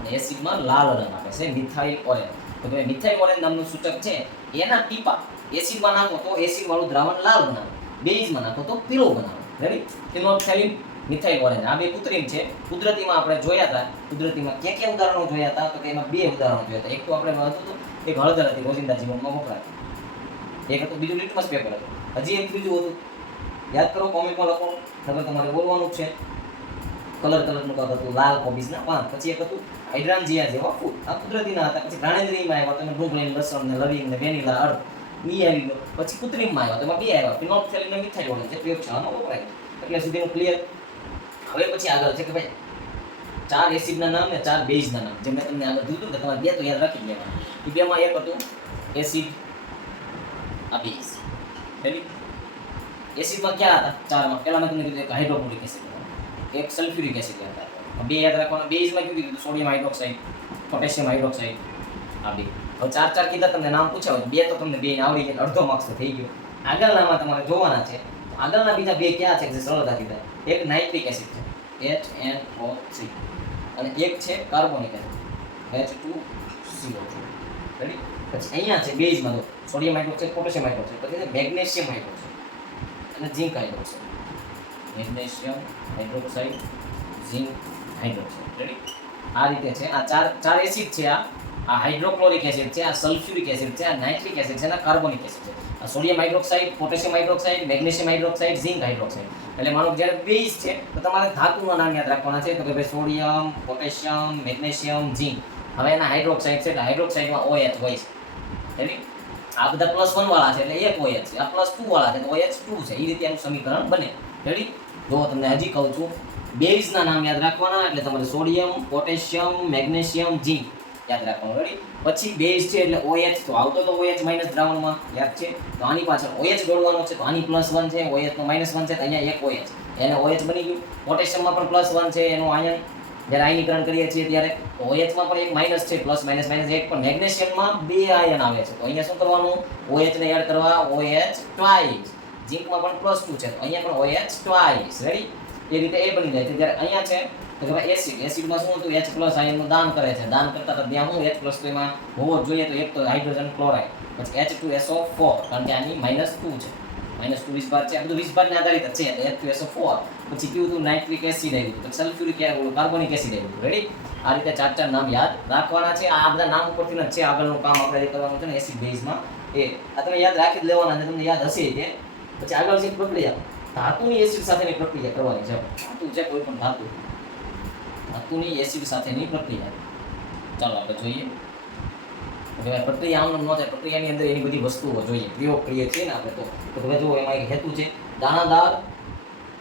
અને એસિડમાં લાલ રંગ આપે છે મિથાઇલ ઓરેન્જ. તો ભાઈ મિથાઇલ ઓરેન્જ નામનું સૂચક છે, એના ટીપા એસિડમાં નાખો તો એસિડ વાળું દ્રાવણ લાલ બનાવે, બેઝમાં નાખો તો પીળો બનાવે. રેડી? ફિનોલ્ફથેલિન, મિથાઇલ ઓરેન્જ આ બે કૃત્રિમ છે. કુદરતીમાં આપણે જોયા હતા, કુદરતીમાં ક્યાં ઉદાહરણો જોયા હતા, તો કે એમાં 2 ઉદાહરણો જોયા હતા. એક તો આપણે હતું એક હળદર હતી, રોજિંદા જીવનમાં વપરાય. એક હતું બીજું લિટમસ પેપર હતું. હજી એક ત્રીજું હતું, યાદ કરો, કોમેન્ટમાં લખો, નકર તમારે બોલવાનું જ છે. કલરનું કાંક હતું, લાલ કોબીજના પાન. પછી એક હતું હાઇડ્રાન્જિયા જેવા ફૂલ. આ કુદરતીના હતા. પછી ઘાણેન્દ્રિયમાં આવ્યા તમે ડુંગળી, લસણ ને લવિંગ ને વેનીલા અર્ક ઈ આવી ગયો. પછી કૃત્રિમમાં આવ્યા તેમાં 2 આવ્યા, ફિનોલ્ફથેલિન અને મિથાઇલ ઓરેન્જ જે પ્રયોગશાળામાં વપરાય. એટલે સુધીનું ક્લિયર. હવે પછી આગળ છે કે ભાઈ 4 એસિડના નામ ને 4 બેઝના નામ, જે મેં તમને આગળ કીધું કે તમારે બે તો યાદ રાખી લેવાના. એ બેમાં એક હતું એસિડ, આ બેઝ. રેડી? એસિડમાં ક્યાં હતા ચારમાં? પહેલા મેં તમને કીધું એક હાઇડ્રોક્લોરિક એસિડ હતો, એક સલ્ફ્યુરિક એસિડ હતા. બે યાદ રાખવાના. બેઝમાં કયું કીધું? સોડિયમ હાઇડ્રોક્સાઇડ, પોટેશિયમ હાઇડ્રોક્સાઇડ, આ બે. હવે 4 કીધા તમને નામ પૂછ્યા હોય, બે તો તમને બે આવડી ગયા, અડધો માર્ક્સ તો થઈ ગયો. આગળનામાં તમારે જોવાના છે. આગળના બીજા બે ક્યાં છે જે સરળતાથી થાય? એક નાઇટ્રિક એસિડ છે, HNO3, અને એક છે કાર્બોનિક એસિડ, H2CO2. રેડી? પછી અહીંયા છે બેઝમાં તો સોડિયમ હાઇડ્રોક્સાઇડ, પોટેશિયમ હાઇડ્રોક્સાઇડ, પછી છે મેગ્નેશિયમ હાઇડ્રોક્સાઇડ અને zinc hydroxide. Magnesium hydroxide, zinc hydroxide. Ready? આ રીતે છે. આ ચાર એસિડ છે. આ હાઇડ્રોક્લોરિક એસિડ છે, આ સલ્ફ્યુરિક એસિડ છે, આ નાઇટ્રિક એસિડ છે, અને કાર્બોનિક એસિડ છે. આ sodium hydroxide, potassium hydroxide, magnesium hydroxide, zinc hydroxide. એટલે માનો કે જ્યારે બેઝ છે તો તમારે ધાતુના નામ યાદ રાખવાના છે. તો કે ભાઈ સોડિયમ, પોટેશિયમ, મેગ્નેશિયમ, ઝિંક. હવે એના હાઇડ્રોક્સાઇડ છે, એટલે હાઇડ્રોક્સાઇડમાં OH હોય છે. રેડી? આ બધા +1 વાળા છે એટલે એક OH છે, આ +2 વાળા છે તો OH2 છે. એ રીતે એનું સમીકરણ બને. રેડી? જો તમને હજી કહું છું, બેઝના નામ યાદ રાખવાના, એટલે તમારે સોડિયમ, પોટેશિયમ, મેગ્નેશિયમ, ઝિંક યાદ રાખવાનું. રેડી? પછી બેઝ છે એટલે OH, તો આવતો તો OH માઇનસ દ્રાવણમાં યાદ છે, તો આની પાછળ OH જોડવાનો છે, તો આની +1 છે, OH નો -1 છે, તો અહીંયા એક OH, એને OH બની ગયું. પોટેશિયમમાં પણ +1 છે, એનું આયન જ્યારે આયનીકરણ કરીએ છીએ ત્યારે, તો OH માં પણ એક માઇનસ છે, પ્લસ માઇનસ માઇનસ એક. પણ મેગ્નેશિયમમાં 2 આયન આવે છે, તો અહીંયા શું કરવાનું? OH ને એડ કરવા, OH ટ્વાઇસ. ઝિંકમાં પણ +2 છે, તો અહીંયા પણ OH ટ્વાઇસ. રેડી? એ રીતે એ બની જાય છે. જ્યારે અહીંયા છે તો કે ભાઈ એસિડ, એસિડમાં શું હતું? H+ આયનનું દાન કરે છે. દાન કરતા તો ત્યાં હું H+ તો એમાં હોવો જ જોઈએ, તો એક તો હાઇડ્રોજન ક્લોરાઇડ, પછી H2SO4, કારણ કે આની -2 છે, -2 વીસભાર છે. આ બધું વીસભારને આધારિત જ છે, એટલે H2SO4. પછી કયું હતું? નાઇટ્રિક એસિડ આવ્યું, પછી સલ્ફ્યુરિક કાર્બોનિક એસિડ આવ્યું. રેડી? આ રીતે 4 નામ યાદ રાખવાના છે. આ બધા નામ ઉપરથી જ છે આગળનું કામ આપણે જે કરવાનું છે ને એસિડ બેઝમાં, એ આ તમે યાદ રાખી જ લેવાના છે, તમને યાદ હશે કે. પછી આગળ છે પ્રક્રિયા, ધાતુની એસિડ સાથેની પ્રક્રિયા કરવાની છે. ધાતુ છે, કોઈ પણ ધાતુની એસિડ સાથેની પ્રક્રિયા. ચાલો આપણે જોઈએ. પ્રક્રિયા આમ ન થાય, પ્રક્રિયાની અંદર એની બધી વસ્તુઓ જોઈએ. પ્રયોગ કરીએ છીએ ને આપણે, તો હવે જુઓ એમાં એક હેતુ છે, દાણાદાર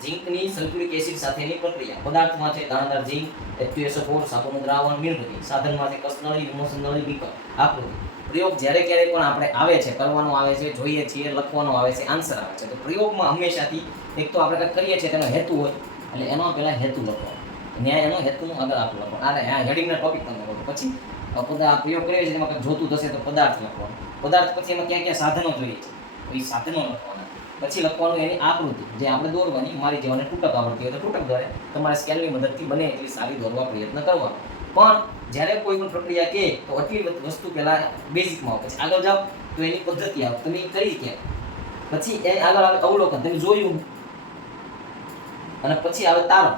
ઝિંકની સલ્ફ્યુરિક એસિડ સાથેની પ્રક્રિયા. પદાર્થમાં છે દાણાદાર ઝિંક, H2SO4, સાબુનું દ્રાવણ, મીણબત્તી. સાધનમાં છે કસનળી, વિમોચન નળી, બીકર, આકૃતિ. પ્રયોગ જ્યારે ક્યારેય પણ આપણે આવે છે, કરવાનો આવે છે, જોઈએ છીએ, લખવાનો આવે છે, આન્સર આવે છે, તો પ્રયોગમાં હંમેશાથી એક તો આપણે કંઈક કરીએ છીએ તેનો હેતુ હોય, એટલે એનો પહેલા હેતુ લખવાનો, ન્યાય એનો હેતુનું આગળ આપણે લખવાનું. આ હેડિંગના ટોપિક તમને કહું. પછી આ પ્રયોગ કરીએ છીએ તેમાં કંઈક જોતું થશે તો પદાર્થ લખવાનો. પદાર્થ પછી એમાં ક્યાં ક્યાં સાધનો જોઈએ છે, તો એ સાધનો લખવાના. પછી લખવાનું એની આકૃતિ, જે આપણે દોરવાની. મારી જેવાને તૂટક આવડતી હોય તો તૂટક દોરે, તમારે સ્કેલની મદદથી બને એટલી સારી દોરવા પ્રયત્ન કરવા. પણ જ્યારે કોઈ પણ પ્રક્રિયા કહે તો આટલી વસ્તુ પહેલા બેઝિકમાં આવે, પછી આગળ જાઓ તો એની પદ્ધતિ આવે, તમે કરી ક્યાં, પછી એ આગળ આવે અવલોકન, તમે જોયું, અને પછી આવે તારણ,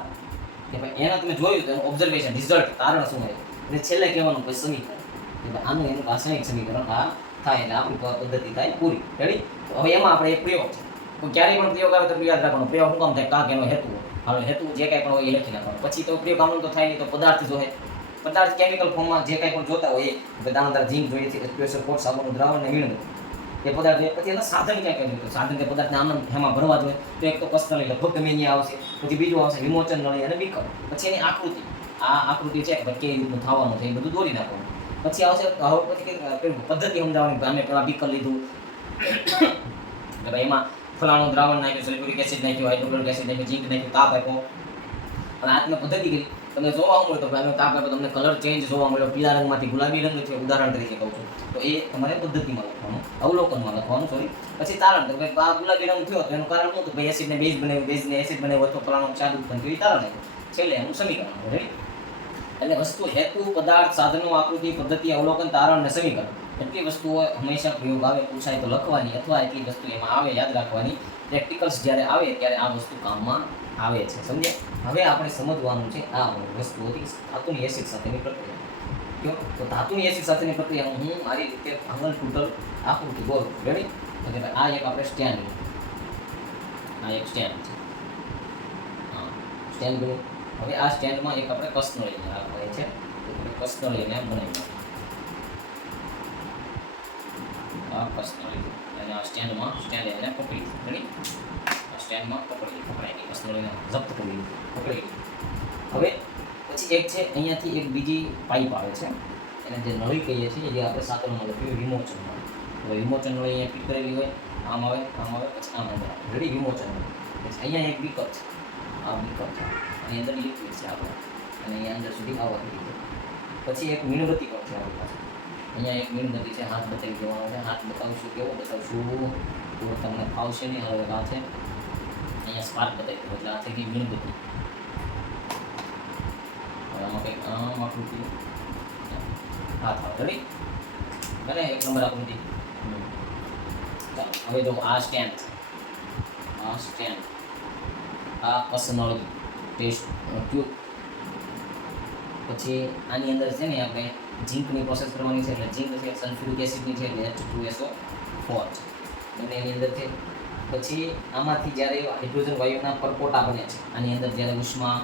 કે ભાઈ એના તમે જોયું તો એનું ઓબ્ઝર્વેશન, રિઝલ્ટ, તારણ શું હોય, અને છેલ્લે કહેવાનું કોઈ સમીકરણ, કે ભાઈ આનું એનું રાસાયણિક સમીકરણ આ થાય, એટલે આપણી પદ્ધતિ થાય પૂરી. રેડી? તો હવે એમાં આપણે એક પ્રયોગ છે, તો ક્યારેય પણ પ્રયોગ આવે તો યાદ રાખવાનો, પ્રયોગ શું કામ થાય? કાંક એનો હેતુ હોય. હવે હેતુ જે કાંઈ પણ હોય એ લખી નાખવાનો. પછી તો પ્રયોગ આમ તો થાય નહીં, તો પદાર્થ જોઈએ. પદાર્થ કેમિકલ ફોર્મમાં જે કાંઈ પણ જોતા હોય એ દાણાદાર ઝિંક જોઈએ છે, H2SO4, સાબુનું દ્રાવણ ને મીણબત્તી, એ પદાર્થ જોઈએ. પછી એના સાધન ક્યાં કર્યું, તો સાધન કે પદાર્થને આનંદ એમાં ભરવા જોઈએ, તો એક તો કસનળી, લગભગ તમે અહીંયા આવશે. પછી બીજું આવશે વિમોચન નળી અને બીકર. પછી એની આકૃતિ, આ આકૃતિ છે કે કેવી રીતનું થવાનું છે એ બધું દોરી નાખવાનું. પછી આવશે પછી પદ્ધતિ સમજાવવાની, અમે પેલા બીકર લીધું, એમાં ફલાણું દ્રાવણ નાખ્યું, સલ્ફ્યુરિક એસિડ નાખ્યું, હાઇડ્રોક્લોરિક એસિડ નાખ્યું, ઝિંક નાખ્યું, તાપ આપ્યો, અને આ તમે પદ્ધતિ કરી. તમને જોવા મળ્યું તો અમે તાપ આપ્યો, તમને કલર ચેન્જ જોવા મળ્યો, પીળા રંગમાંથી ગુલાબી રંગ છે, ઉદાહરણ તરીકે કહું છું, તો એ તમારે પદ્ધતિમાં લખવાનું, અવલોકનમાં લખવાનું. સોરી. પછી તારણ, તો ભાઈ આ ગુલાબી રંગ થયો તો એનું કારણ શું હતું? ભાઈ એસિડને બેઝ બનાવ્યું, બેઝને એસિડ બનાવ્યું, તો ફલાણું ક્ષાર ઉત્પન્ન થયું, એ તારણ આપ્યું. છેલ્લે એનું સમીકરણ. રેડી? એટલે વસ્તુ, હેતુ, પદાર્થ, સાધનો, આકૃતિ, પદ્ધતિ, અવલોકન, તારણ અને સમીકરણ, એટલી વસ્તુઓ હંમેશા પ્રયોગ આવે પૂછાય તો લખવાની, અથવા એટલી વસ્તુ એમાં આવે યાદ રાખવાની. પ્રેક્ટિકલ્સ જ્યારે આવે ત્યારે આ વસ્તુ કામમાં આવે છે. સમજ્યા? હવે આપણે સમજવાનું છે આ વસ્તુ હતી ધાતુની એસિડ સાથેની પ્રક્રિયા. તો ધાતુની એસિડ સાથેની પ્રક્રિયા હું મારી રીતે ભાંગલ ટૂટલ આકૃતિ દોરું. રેડી? એટલે આ એક આપણે સ્ટેન્ડ, આ એક સ્ટેન્ડ છે, હા સ્ટેન્ડ બન્યું. હવે આ સ્ટેન્ડમાં એક આપણે કસનળી રાખવાની છે, કસનળીને બનાવી આ કસનળી, અને આ સ્ટેન્ડમાં સ્ટેન્ડ એને પકડી. રેડી? આ સ્ટેન્ડમાં પકડાઈ કસનળીને જપ્ત કરી પકડી. હવે પછી પછી એક છે અહીંયાથી એક બીજી પાઇપ આવે છે, એને જે નળી કહીએ છીએ, જે આપણે 7 નંબર લખ્યું વિમોચન નળી. હવે વિમોચન નળી અહીંયા ફિટ કરેલી હોય, આમ આવે પછી આમ અંદર રેડી વિમોચન નળી. પછી અહીંયા એક બીકર છે, આ બીકર છે, આની અંદર લિક્વિડ છે આપણે, અને અહીંયા અંદર સુધી આવવા દીધી છે. પછી એક મીણબત્તી પણ છે આપણી પાસે, અહીંયા એક મીણબત્તી છે, હાથ બતાવી દેવાનો છે, હાથ બતાવશું, કેવો બતાવશું તો તમને ફાવશે નહીં. હવે આ છે અહીંયા સ્પાર્ક બતાવી દો, એટલે આ થઈ ગઈ મીણબત્તી. હવે આમાં કંઈક આમ આકૃતિ હાથ આવે રેડી, બને 1 નંબર આકૃતિ. હવે જો આ સ્ટેન્ડ, આ કસનળી ટેસ્ટ ટ્યુબ. પછી આની અંદર છે ને આપણે ઝીંકની પ્રોસેસ કરવાની છે, એટલે ઝીંક છે, સલ્ફ્યુરિક એસિડની છે, એટલે H2SO4 છે બંને એની અંદર છે. પછી આમાંથી જ્યારે હાઇડ્રોજન વાયુના પરપોટા બને છે, આની અંદર જ્યારે ઉષ્મા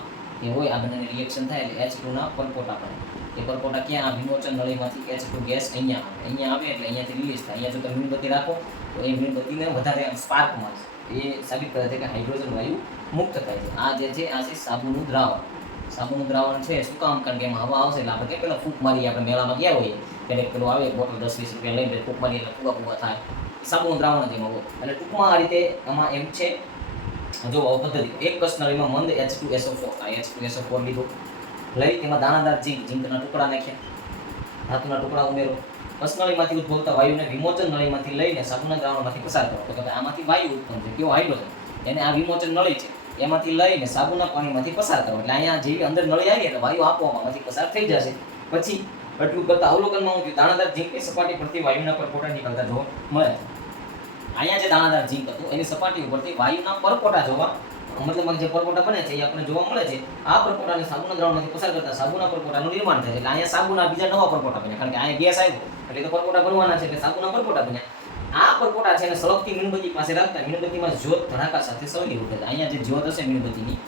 એ હોય, આ બંનેની રિએક્શન થાય એટલે H2 ના પરપોટા બને. એ પરપોટા ક્યાં? આ વિમોચન નળીમાંથી H2 ગેસ અહીંયા આવે એટલે અહીંયાથી રિલીઝ થાય. અહીંયા જો તમે મીણબત્તી રાખો તો એ મીણબત્તીને વધારે સ્પાર્ક મળે, એ સાબિત કરે છે કે હાઇડ્રોજન વાયુ મુક્ત થાય છે. આ જે છે આ છે સાબુનું દ્રાવણ. સાબુનું દ્રાવણ છે, શું કામ? કારણ કે એમાં હવા આવશે એટલે આપણે કે પેલા ફૂંક મારીએ, આપણે મેળામાં ગયા હોઈએ ત્યારે પેલું આવે બોટલ 10-20 રૂપિયા લઈને ફૂંક મારીએ એટલે ફૂગા થાય, સાબુનું દ્રાવણ જ એમાં હોય. એટલે ટૂંકમાં આ રીતે આમાં એમ છે, જો પદ્ધતિ એક કસનળીમાં મંદ H2SO4, આ H2SO4 લીધું, લઈ તેમાં દાણાદાર ઝીંકના ટુકડા નાખ્યા, ધાતુના ટુકડા ઉમેરો, કસનળીમાંથી ઉદ્ભવતા વાયુને વિમોચન નળીમાંથી લઈને સાબુના દ્રાવણમાંથી પસાર કરો. તો કે આમાંથી વાયુ ઉત્પન્ન છે, કેવો હાઇડ્રોજન, એને આ વિમોચન નળી છે એમાંથી લઈને સાબુના પાણીમાંથી પસાર કરો. એટલે અહીંયા જેવી અંદર નળી આવી એટલે વાયુ આપવામાંથી પસાર થઈ જશે. પછી એટલું કરતા અવલોકનમાં હું દાણાદાર ઝીંકની સપાટી પરથી વાયુના પરપોટા નીકળતા જોવા મળે. અહીંયા જે દાણાદાર ઝીંક હતું એની સપાટી ઉપરથી વાયુના પરપોટા જોવા, મતલબ જે પરપોટા બને છે એ આપણને જોવા મળે છે. આ પરપોટાને સાબુના દ્રાવણમાંથી પસાર કરતા સાબુના પરપોટાનું નિર્માણ થાય છે. એટલે અહીંયા સાબુના બીજા નવા પરપોટા બન્યા, કારણ કે અહીંયા ગેસ આવ્યો એટલે તો પરપોટા બનવાના છે, એટલે સાબુના પરપોટા બન્યા. આ પરપોટા છે એને સળગતી મીણબત્તી પાસે રાખતા મીણબત્તીમાં જ્યોત ધડાકા સાથે સળગી ઉઠે છે. અહીંયા જે જ્યોત હશે મીણબત્તીની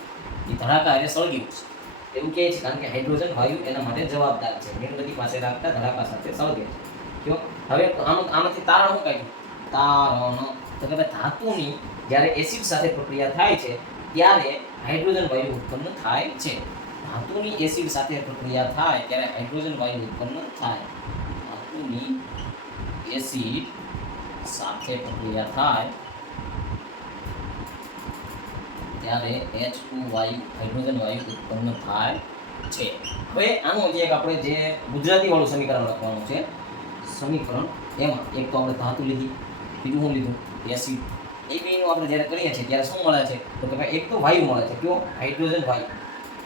એ ધડાકા એટલે સળગી ઉઠશે એવું કહે છે, કારણ કે હાઇડ્રોજન વાયુ એના માટે જવાબદાર છે. મીણબત્તી પાસે રાખતા ધડાકા સાથે સળગે છે. હવે આમાંથી તારણ શું કાઢ્યું? તારણ તો કે ધાતુની જ્યારે એસિડ સાથે પ્રક્રિયા થાય છે ત્યારે હાઇડ્રોજન વાયુ ઉત્પન્ન થાય છે. ધાતુની એસિડ સાથે પ્રક્રિયા થાય ત્યારે હાઇડ્રોજન વાયુ ઉત્પન્ન થાય. ધાતુની એસિડ સાથે પ્રક્રિયા થાય ત્યારે H2 વાયુ હાઇડ્રોજન વાયુ ઉત્પન્ન થાય છે. હવે આનું જે એક આપણે જે ગુજરાતી વાળું સમીકરણ લખવાનું છે, સમીકરણ એમાં એક તો આપણે ધાતુ લીધી, બીજું શું લીધું? એસિડ. એ બેનું આપણે જ્યારે કરીએ છીએ ત્યારે શું મળે છે? તો કે ભાઈ એક તો વાયુ મળે છે, કયો? હાઇડ્રોજન વાયુ,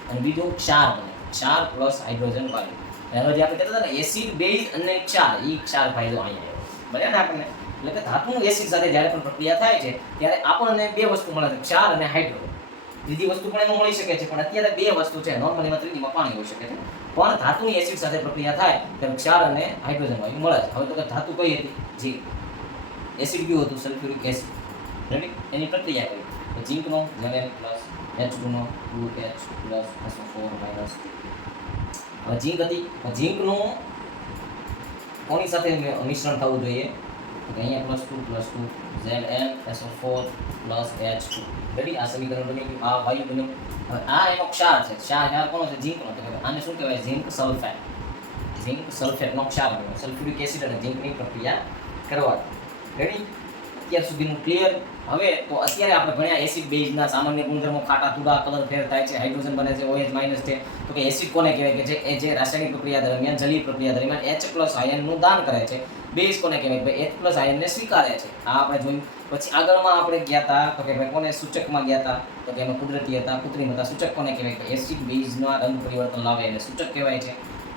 અને બીજું ક્ષાર બને, ક્ષાર પ્લસ હાઇડ્રોજન વાયુ. હવે જે આપણે કહેતા હતા ને એસિડ, બેઝ અને ક્ષાર, એ ક્ષાર ફાયદો અહીંયા આવ્યો, બરાબર ને આપણને. એટલે કે ધાતુનું એસિડ સાથે જ્યારે પણ પ્રક્રિયા થાય છે ત્યારે આપણને બે વસ્તુ મળે છે, ક્ષાર અને હાઇડ્રોજન. ત્રીજી વસ્તુ પણ એમાં મળી શકે છે, પણ અત્યારે બે વસ્તુ છે. નોર્મલી એમાં ત્રીજીમાં પાણી હોઈ શકે છે, પણ ધાતુની એસિડ સાથે પ્રક્રિયા થાય ત્યારે ક્ષાર અને હાઇડ્રોજન વાયુ મળે છે. હવે તો કે ધાતુ કઈ હતી? ઝીંક. એસિડ કયું હતું? Sulphuric acid. રેડી? એની પ્રક્રિયા કરી તો ઝીંકનો Zn પ્લસ H2 નો 2H પ્લસ SO4 માઇનસ. હવે ઝીંક હતી, ઝીંકનું કોની સાથે મિશ્રણ થવું જોઈએ? તો અહીંયા +2 Zn SO4 plus H2. Ready? આ સમીકરણ બની ગયું, આ વાયુ બન્યું. હવે આ એનો ક્ષાર છે. ક્ષાર કોનો છે? ઝીંકનો. તો આને શું કહેવાય? ઝીંક સલ્ફેટ. ઝીંક સલ્ફેટનો ક્ષાર બન્યો સલ્ફ્યુરિક એસિડ અને ઝીંકની પ્રક્રિયા કરવાથી. રેડી? અત્યાર સુધીનું ક્લિયર. હવે તો અત્યારે આપણે ભણ્યા એસિડ બેઝના સામાન્ય ગુણધર્મો, ખાટા તુડા, કલર ફેર થાય છે, હાઇડ્રોજન બને છે, OH માઇનસ છે. તો કે એસિડ કોને કહેવાય? કે જે રાસાયણિક પ્રક્રિયા દરમિયાન, જલીય પ્રક્રિયા દરમિયાન H+ આયનનું દાન કરે છે. બેઝ કોને કહેવાય? ભાઈ H+ આયનને સ્વીકારે છે. આ આપણે જોયું. પછી આગળમાં આપણે ગયા હતા તો કે ભાઈ કોને સૂચકમાં ગયા હતા? તો કે એમાં કુદરતી હતા, કૃત્રિમ હતા. સૂચક કોને કહેવાય? એસિડ બેઝના રંગ પરિવર્તન લાવે એને સૂચક કહેવાય છે.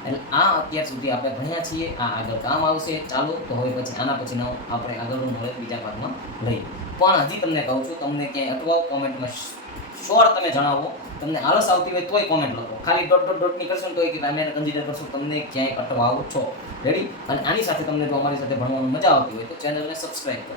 એટલે આ અત્યાર સુધી આપણે ભણ્યા છીએ, આ આગળ કામ આવશે. ચાલો તો હવે પછી આના પછીનો આપણે આગળનું નોલેજ બીજા ભાગમાં લઈએ. પણ હજી તમને કહું છું, તમને ક્યાંય અટવાવ કોમેન્ટમાં શ્યોર તમે જણાવો. તમને આળસ આવતી હોય તોય કોમેન્ટ લખો. ખાલી ડોટની કરશો ને તોય કે અમે કન્સિડર કરશું તમને ક્યાંય અટવાવ છો. રેડી? અને આની સાથે તમને જો અમારી સાથે ભણવાની મજા આવતી હોય તો ચેનલને સબસ્ક્રાઈબ કરો.